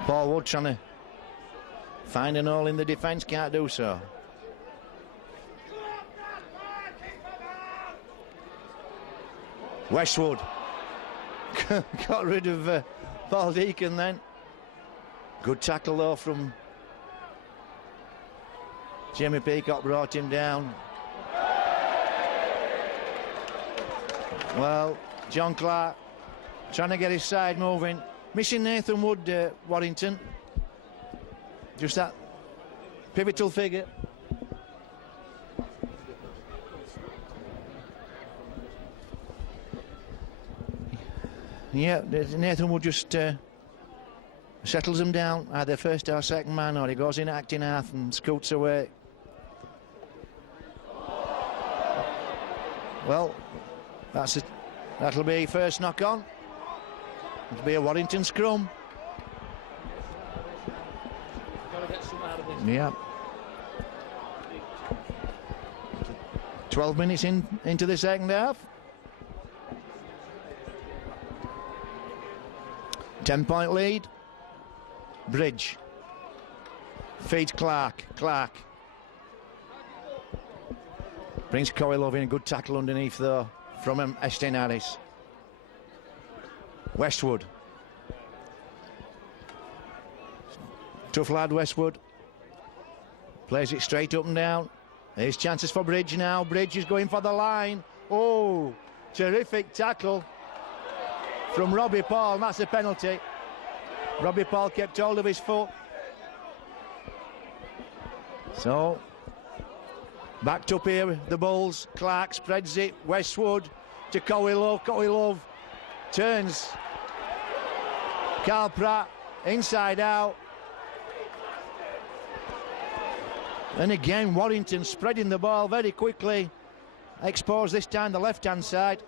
Paul Wood trying to find an hole in the defence, can't do so. Westwood got rid of Paul Deacon then. Good tackle though from Jimmy Peacock, brought him down. Well, John Clark trying to get his side moving. Missing Nathan Wood, Warrington. Just that pivotal figure. Yeah, Nathan Wood just settles them down, either first or second man, or he goes in acting half and scoots away. Well, that'll be first knock on. It'll be a Warrington scrum. Gotta get some out of this. Yeah. 12 minutes into the second half. 10-point lead. Bridge. Feeds Clark. Brings Coyle over in a good tackle underneath though. from Estain Harris. Westwood. Tough lad, Westwood. Plays it straight up and down. There's chances for Bridge now. Bridge is going for the line. Oh, terrific tackle from Robbie Paul. That's a penalty. Robbie Paul kept hold of his foot. So, backed up here, the Bulls. Clark spreads it. Westwood to Coelho. Coelho turns. Carl Pratt inside out. And again, Warrington spreading the ball very quickly. Exposed this time the left-hand side.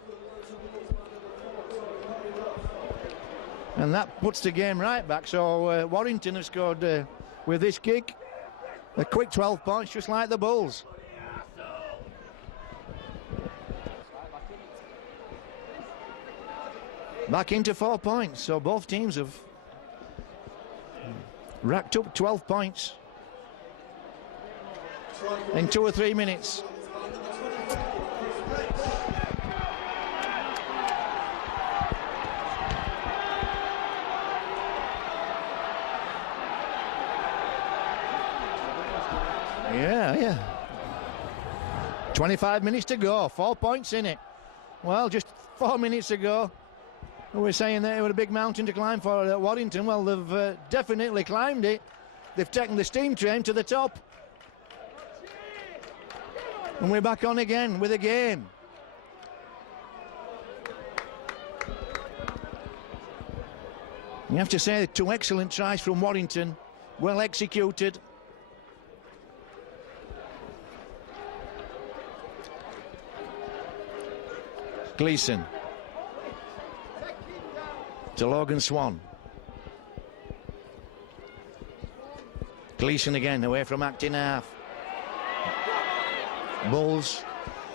And that puts the game right back. So Warrington has scored with this kick. A quick 12 points, just like the Bulls. Back into 4 points. So both teams have racked up 12 points in 2 or 3 minutes. Yeah. 25 minutes to go, 4 points in it. Well, just 4 minutes ago, we were saying that it was a big mountain to climb for Warrington. Well, they've definitely climbed it. They've taken the steam train to the top. And we're back on again with a game. You have to say 2 excellent tries from Warrington, well executed. Gleeson to Logan Swan. Gleeson again away from acting half. Bulls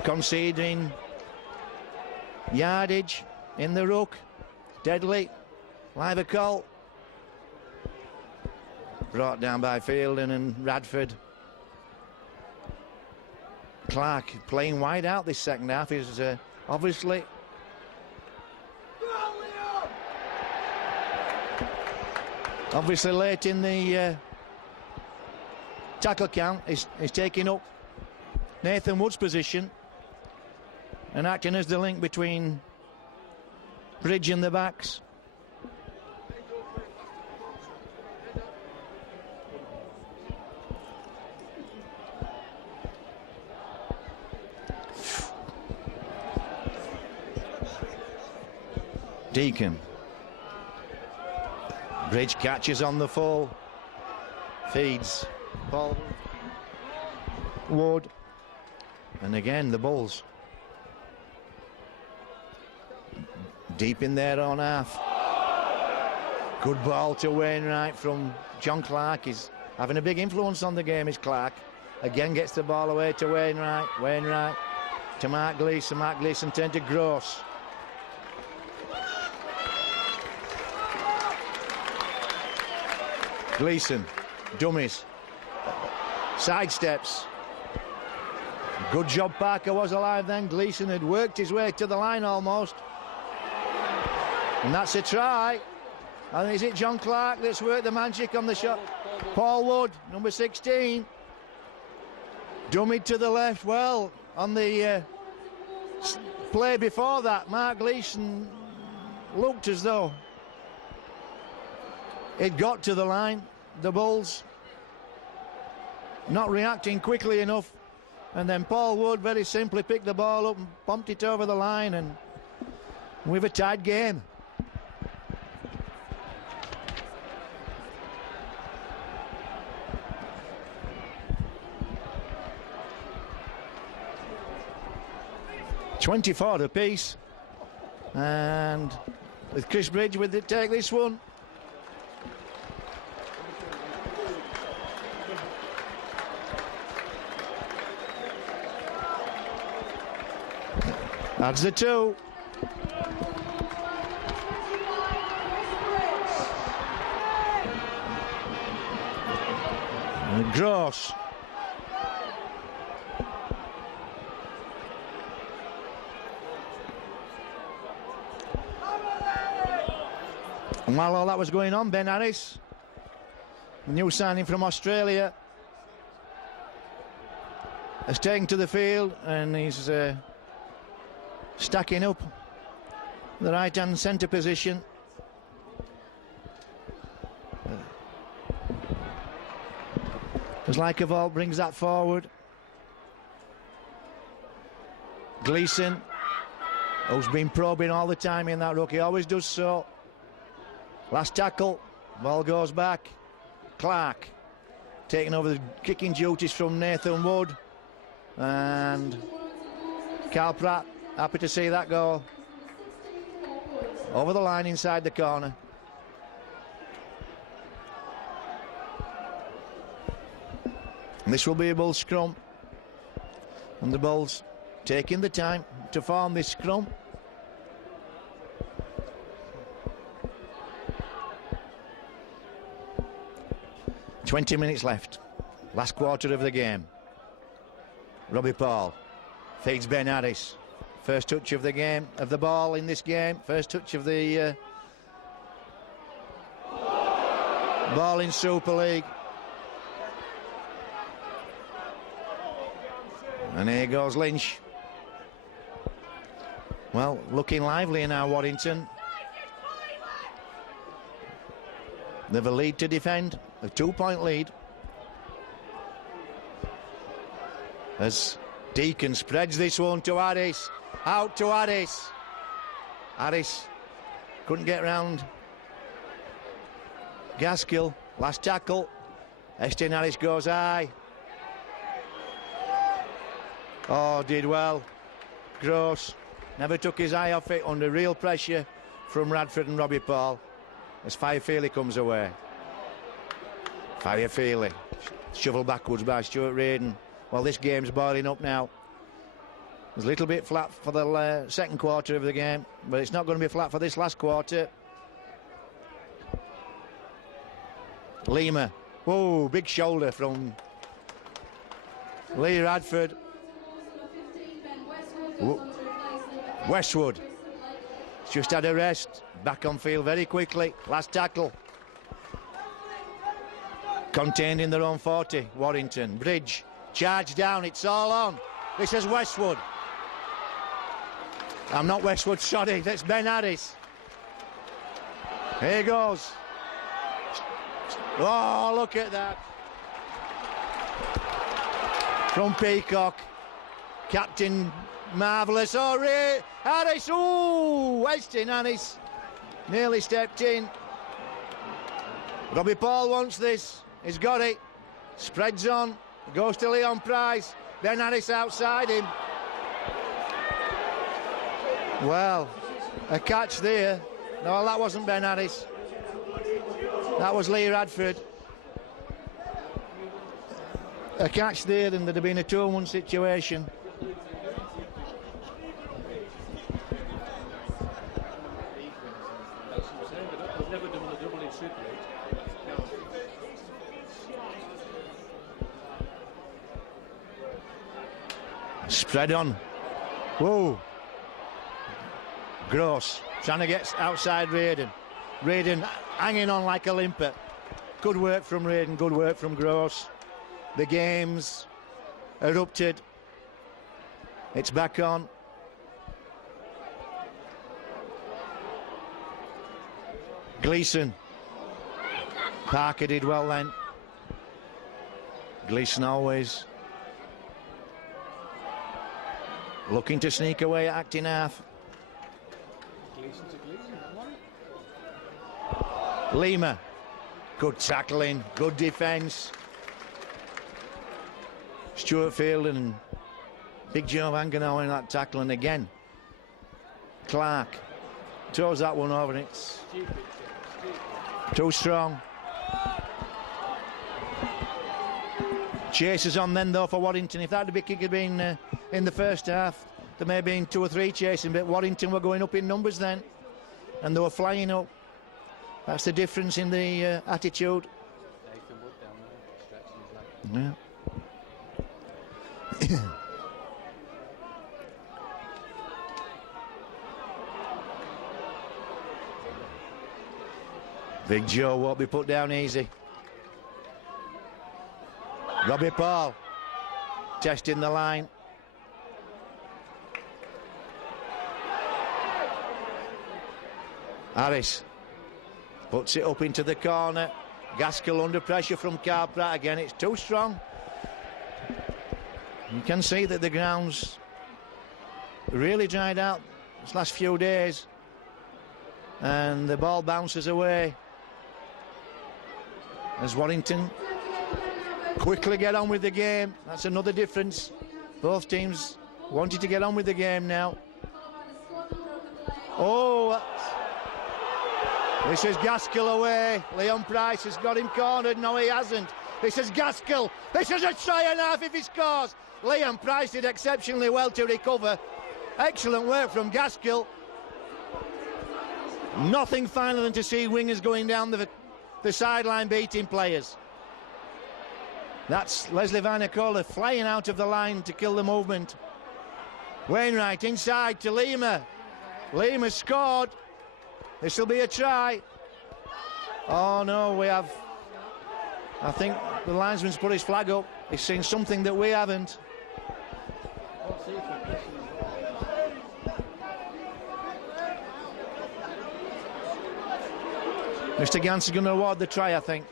conceding yardage in the ruck. Deadly. Livercall. Brought down by Fielden and Bradford. Clark playing wide out this second half is obviously late in the tackle count. Is taking up Nathan Wood's position and acting as the link between Bridge and the backs. Deacon. Bridge catches on the full. Feeds Paul Wood. And again, the Bulls. Deep in their own half. Good ball to Wainwright from John Clark. He's having a big influence on the game, is Clark. Again gets the ball away to Wainwright. Wainwright to Mark Gleeson. Mark Gleeson turned to Gross. Gleeson, dummies, sidesteps. Good job Parker was alive then. Gleeson had worked his way to the line almost. And that's a try. And is it John Clark that's worked the magic on the shot? Paul Wood, number 16. Dummied to the left. Well, on the play before that, Mark Gleeson looked as though it got to the line. The Bulls not reacting quickly enough, and then Paul Wood very simply picked the ball up and pumped it over the line, and we've a tied game. $24 apiece, and with Chris Bridge with it take this one. That's the 2. And Gross. And while all that was going on, Ben Harris, the new signing from Australia, has taken to the field and he's stacking up the right-hand centre position. As Lykovault brings that forward. Gleeson, who's been probing all the time in that ruck, he always does so. Last tackle, ball goes back. Clark taking over the kicking duties from Nathan Wood. And Carl Pratt, happy to see that go over the line inside the corner. And this will be a Bull scrum. And the Bulls taking the time to form this scrum. "20 minutes left. Last quarter of the game. Robbie Paul feeds Ben Harris. First touch of the game, of the ball in this game. First touch of the ball in Super League. And here goes Lynch. Well, looking lively now, Warrington. They've a lead to defend, a 2-point lead. As Deacon spreads this one to Harris. Out to Harris. Harris couldn't get round Gaskill. Last tackle. Estin Harris goes high. Oh, did well. Gross. Never took his eye off it under real pressure from Bradford and Robbie Paul. As Firefeely comes away. Firefeely. Shovel backwards by Stuart Reardon. Well, this game's boiling up now. It's a little bit flat for the second quarter of the game, but it's not going to be flat for this last quarter. Lima. Whoa, big shoulder from Lee Radford. Westwood. Just had a rest. Back on field very quickly. Last tackle. Contained in their own 40. Warrington. Bridge. Charge down. It's all on. This is Westwood. I'm not Westwood, sorry. That's Ben Harris. Here he goes. Oh, look at that. From Peacock. Captain marvellous. Oh, Ray Harris. Ooh, Estin Harris. Nearly stepped in. Robbie Paul wants this. He's got it. Spreads on. Goes to Leon Price. Ben Harris outside him. Well, a catch there. No, that wasn't Ben Harris. That was Lee Radford. A catch there, and there'd have been a 2-on-1 situation. Spread on. Whoa. Gross. Trying to get outside Reardon. Reardon hanging on like a limpet. Good work from Reardon, good work from Gross. The game's erupted. It's back on. Gleeson. Parker did well then. Gleeson always looking to sneak away at acting half. Lima. Good tackling, good defence. Stuart Field and Big Joe Vangano in that tackling again. Clark throws that one over and it's too strong. Chases on then though for Warrington. If that big kick had been in the first half, there may have been 2 or 3 chasing, but Warrington were going up in numbers then and they were flying up. That's the difference in the attitude. Yeah. Big Joe won't be put down easy. Robbie Paul testing the line. Harris puts it up into the corner. Gaskell under pressure from Carl Pratt again. It's too strong. You can see that the ground's really dried out this last few days, and the ball bounces away as Warrington quickly get on with the game. That's another difference. Both teams wanted to get on with the game now. Oh, this is Gaskell away. Leon Price has got him cornered. No, he hasn't. This is Gaskell. This is a try and a half if he scores. Leon Price did exceptionally well to recover. Excellent work from Gaskell. Nothing finer than to see wingers going down the sideline beating players. That's Leslie Vanicola flying out of the line to kill the movement. Wainwright inside to Lima. Lima scored. This will be a try. Oh no, we have... I think the linesman's put his flag up. He's seen something that we haven't. Mr. Gans is going to award the try, I think.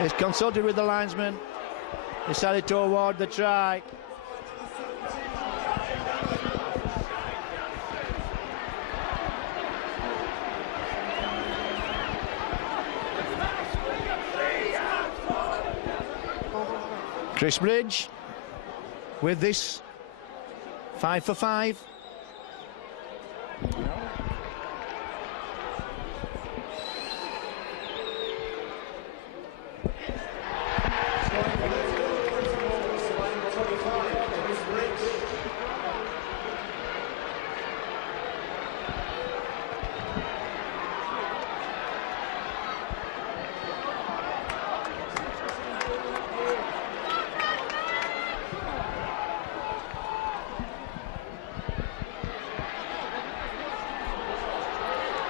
He's consulted with the linesman. Decided to award the try. Chris Bridge with this 5 for 5.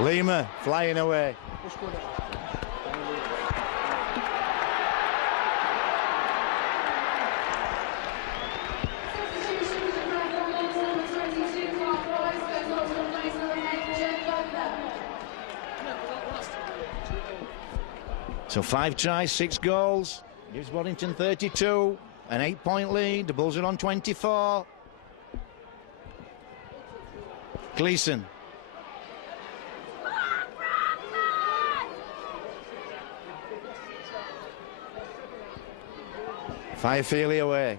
Lima flying away. So 5 tries, 6 goals. Gives Warrington 32, an 8-point lead. The Bulls are on 24. Gleeson. Firefield away.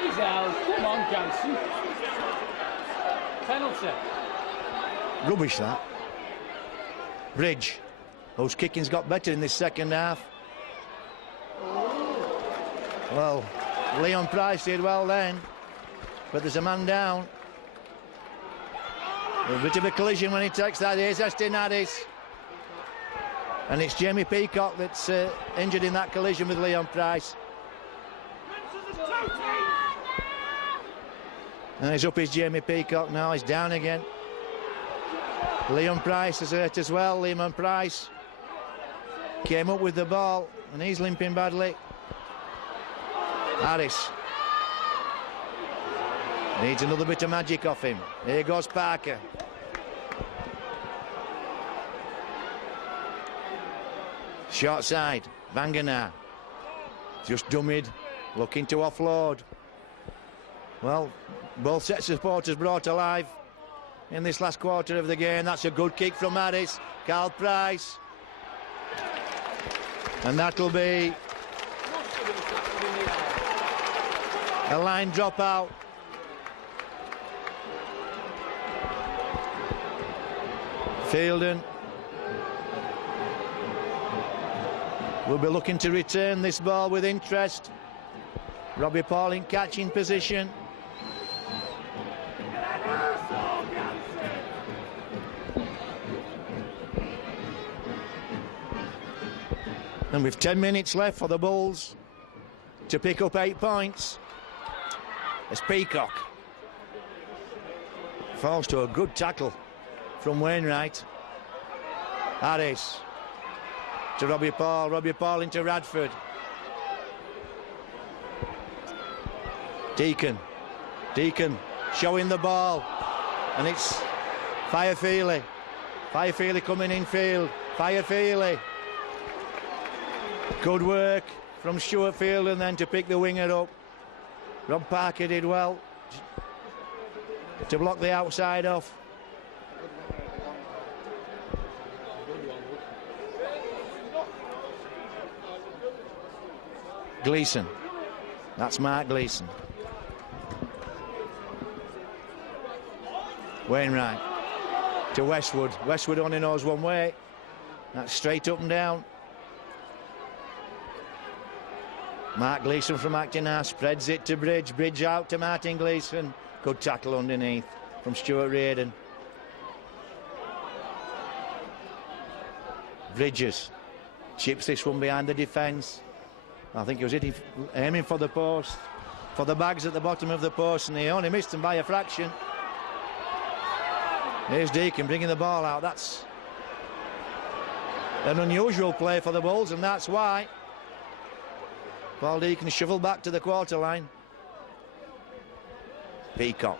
He's out. Come on, Johnson. Penalty. Rubbish, that. Bridge, whose kicking's got better in this second half. Well, Leon Price did well then, but there's a man down. A bit of a collision when he takes that. Here's Estin Addis. And it's Jamie Peacock that's injured in that collision with Leon Price. And he's up, his Jamie Peacock now. He's down again. Leon Price is hurt as well. Leon Price came up with the ball and he's limping badly. Harris needs another bit of magic off him. Here goes Parker. Short side, Vangenaar. Just dummied, looking to offload. Well, both sets of supporters brought alive in this last quarter of the game. That's a good kick from Harris. Carl Price. And that'll be a line drop out. Fielden will be looking to return this ball with interest. Robbie Paul in catching position. And with 10 minutes left for the Bulls, to pick up 8 points. As Peacock falls to a good tackle from Wainwright. Harris to Robbie Paul into Radford. Deacon showing the ball, and it's Firefeely coming in field. Firefeely, good work from Stuart Field, and then to pick the winger up. Rob Parker did well to block the outside off. Gleeson, that's Mark Gleeson. Wainwright to Westwood. Westwood only knows one way. That's straight up and down. Mark Gleeson from Acton spreads it to Bridge. Bridge out to Martin Gleeson. Good tackle underneath from Stuart Reardon. Bridges chips this one behind the defence. I think he was aiming for the post, for the bags at the bottom of the post, and he only missed them by a fraction. Here's Deacon bringing the ball out. That's an unusual play for the Bulls, and that's why Paul Deacon shoveled back to the quarter line. Peacock.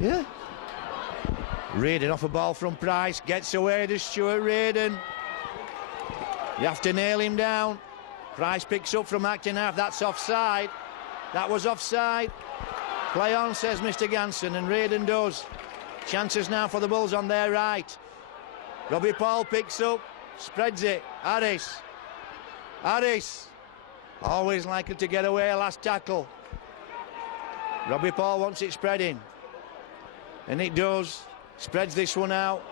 Yeah. Reardon off a ball from Price. Gets away to Stuart Reardon. You have to nail him down. Price picks up from Acton half. That's offside. That was offside. Play on, says Mr. Ganson, and Reardon does. Chances now for the Bulls on their right. Robbie Paul picks up, spreads it. Harris. Always likely to get away, last tackle. Robbie Paul wants it spreading. And it does. Spreads this one out.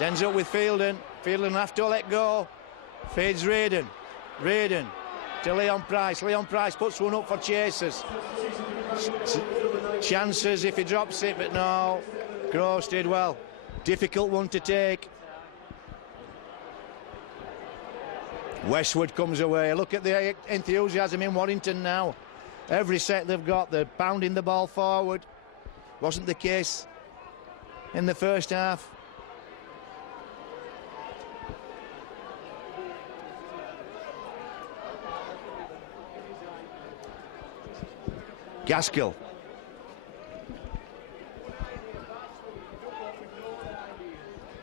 Ends up with Fielden. Fielden will have to let go. Fades Reardon to Leon Price. Leon Price puts one up for chasers. Chances if he drops it, but no. Gross did well. Difficult one to take. Westwood comes away. Look at the enthusiasm in Warrington now. Every set they've got, they're pounding the ball forward. Wasn't the case in the first half. Gaskill.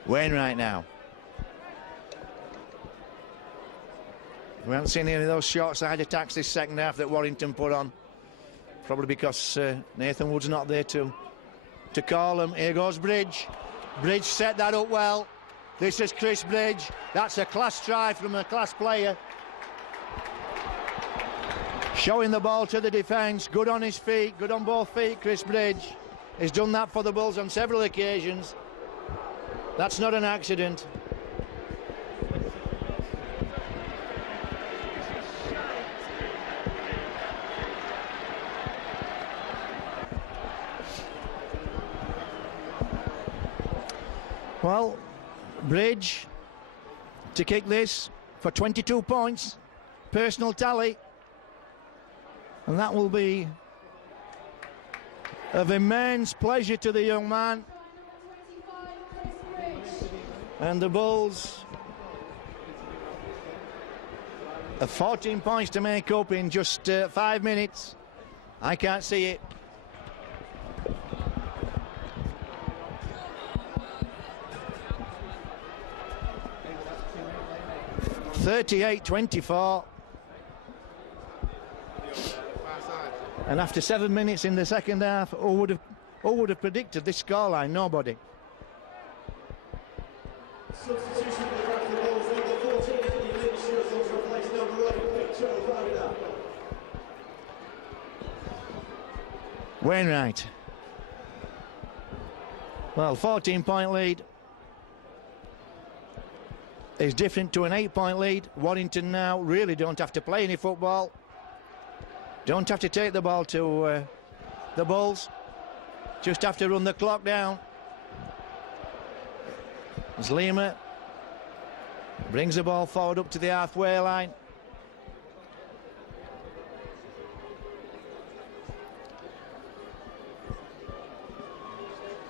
Wainwright now. We haven't seen any of those short side attacks this second half that Warrington put on. Probably because Nathan Wood's not there to call them. Here goes Bridge. Bridge set that up well. This is Chris Bridge. That's a class try from a class player. Showing the ball to the defence. Good on his feet. Good on both feet, Chris Bridge. He's done that for the Bulls on several occasions. That's not an accident. Well, Bridge to kick this for 22 points. Personal tally. And that will be of immense pleasure to the young man. And the Bulls have 14 points to make up in just 5 minutes. I can't see it. (38-24). And after 7 minutes in the second half, who would have predicted this scoreline? Nobody. Wainwright. Well, 14-point lead is different to an 8-point lead. Warrington now really don't have to play any football. Don't have to take the ball to the Bulls. just have to run the clock down. As Lima brings the ball forward up to the halfway line.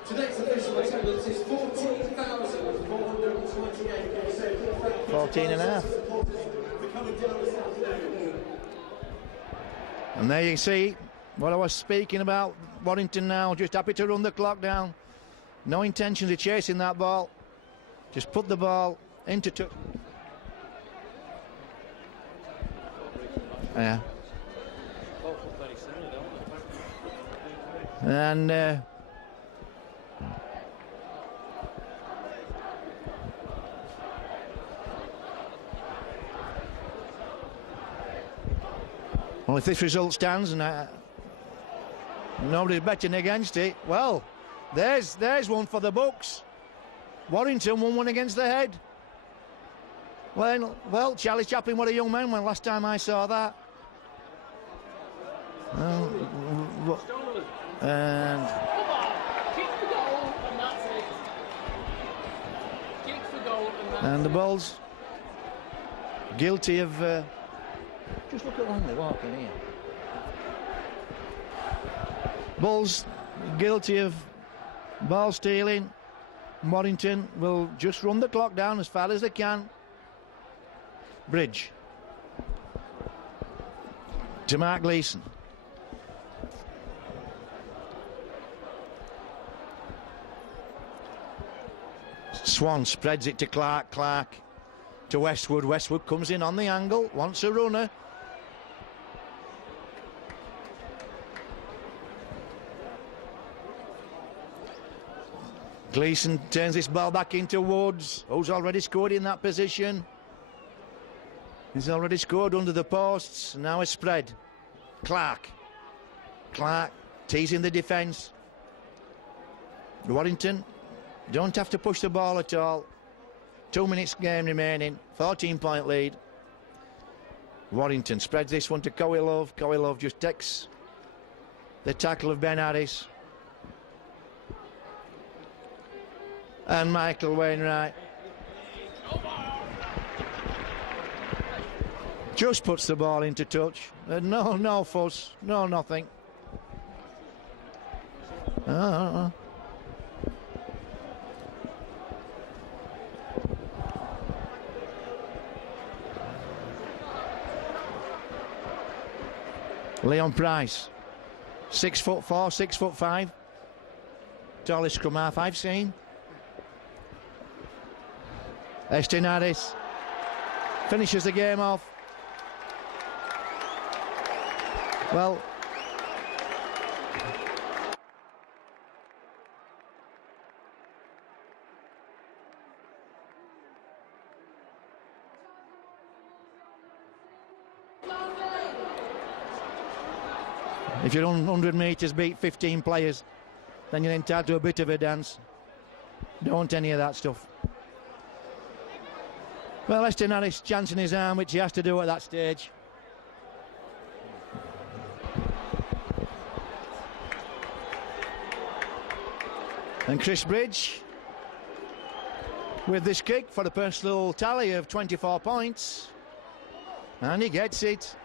Today's official attendance is 14,428. 14 and a half. And there you see what I was speaking about. Warrington now just happy to run the clock down. No intentions of chasing that ball. Just put the ball into touch. Yeah. And well, if this result stands and nobody's betting against it, well, there's one for the books. Warrington won one against the head. Well, Charlie Chaplin, what a young man when last time I saw that. And the Bulls guilty of just look at Langley walking here. Bulls guilty of ball stealing. Warrington will just run the clock down as far as they can. Bridge to Mark Gleeson. Swan spreads it to Clark. Clark to Westwood. Westwood comes in on the angle, wants a runner. Gleeson turns this ball back into Woods, who's already scored in that position. He's already scored under the posts. Now a spread. Clark teasing the defence. Warrington don't have to push the ball at all. 2 minutes game remaining. 14-point lead. Warrington spreads this one to Coelove. Coelove just takes the tackle of Ben Harris. And Michael Wainwright just puts the ball into touch. No fuss, no nothing. Leon Price, 6'4", 6'5", tallest scrum half I've seen. Estin Harris finishes the game off. Well, if you're on 100 metres, beat 15 players, then you're entitled to a bit of a dance. Don't want any of that stuff. Well, Estin Harris chancing his arm, which he has to do at that stage. And Chris Bridge with this kick for a personal tally of 24 points. And he gets it.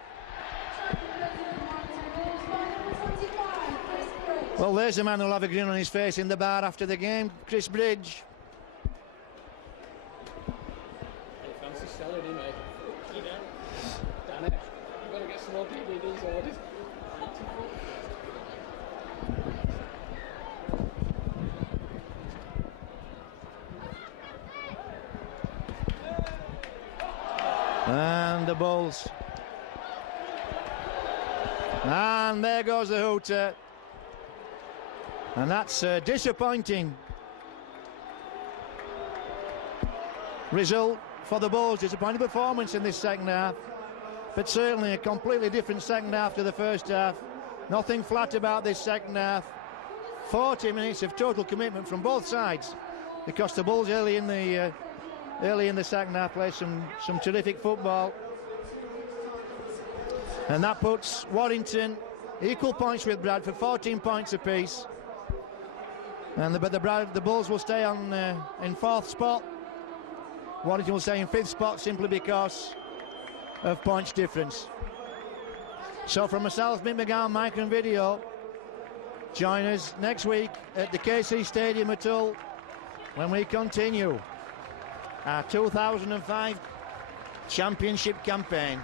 Well, there's a man who'll have a grin on his face in the bar after the game, Chris Bridge. Fancy selling him, mate. You know, damn it. You've got to get some more DVDs ordered. And the Bulls. And there goes the hooter. And that's a disappointing result for the Bulls. Disappointing performance in this second half. But certainly a completely different second half to the first half. Nothing flat about this second half. 40 minutes of total commitment from both sides. Because the Bulls early in the second half played some terrific football. And that puts Warrington equal points with Bradford, 14 points apiece. And the Bulls will stay on in 4th spot. Warrington will stay in 5th spot simply because of points difference. So from myself, Mick McGowan, Mike and Video, join us next week at the KC Stadium at Hull when we continue our 2005 championship campaign.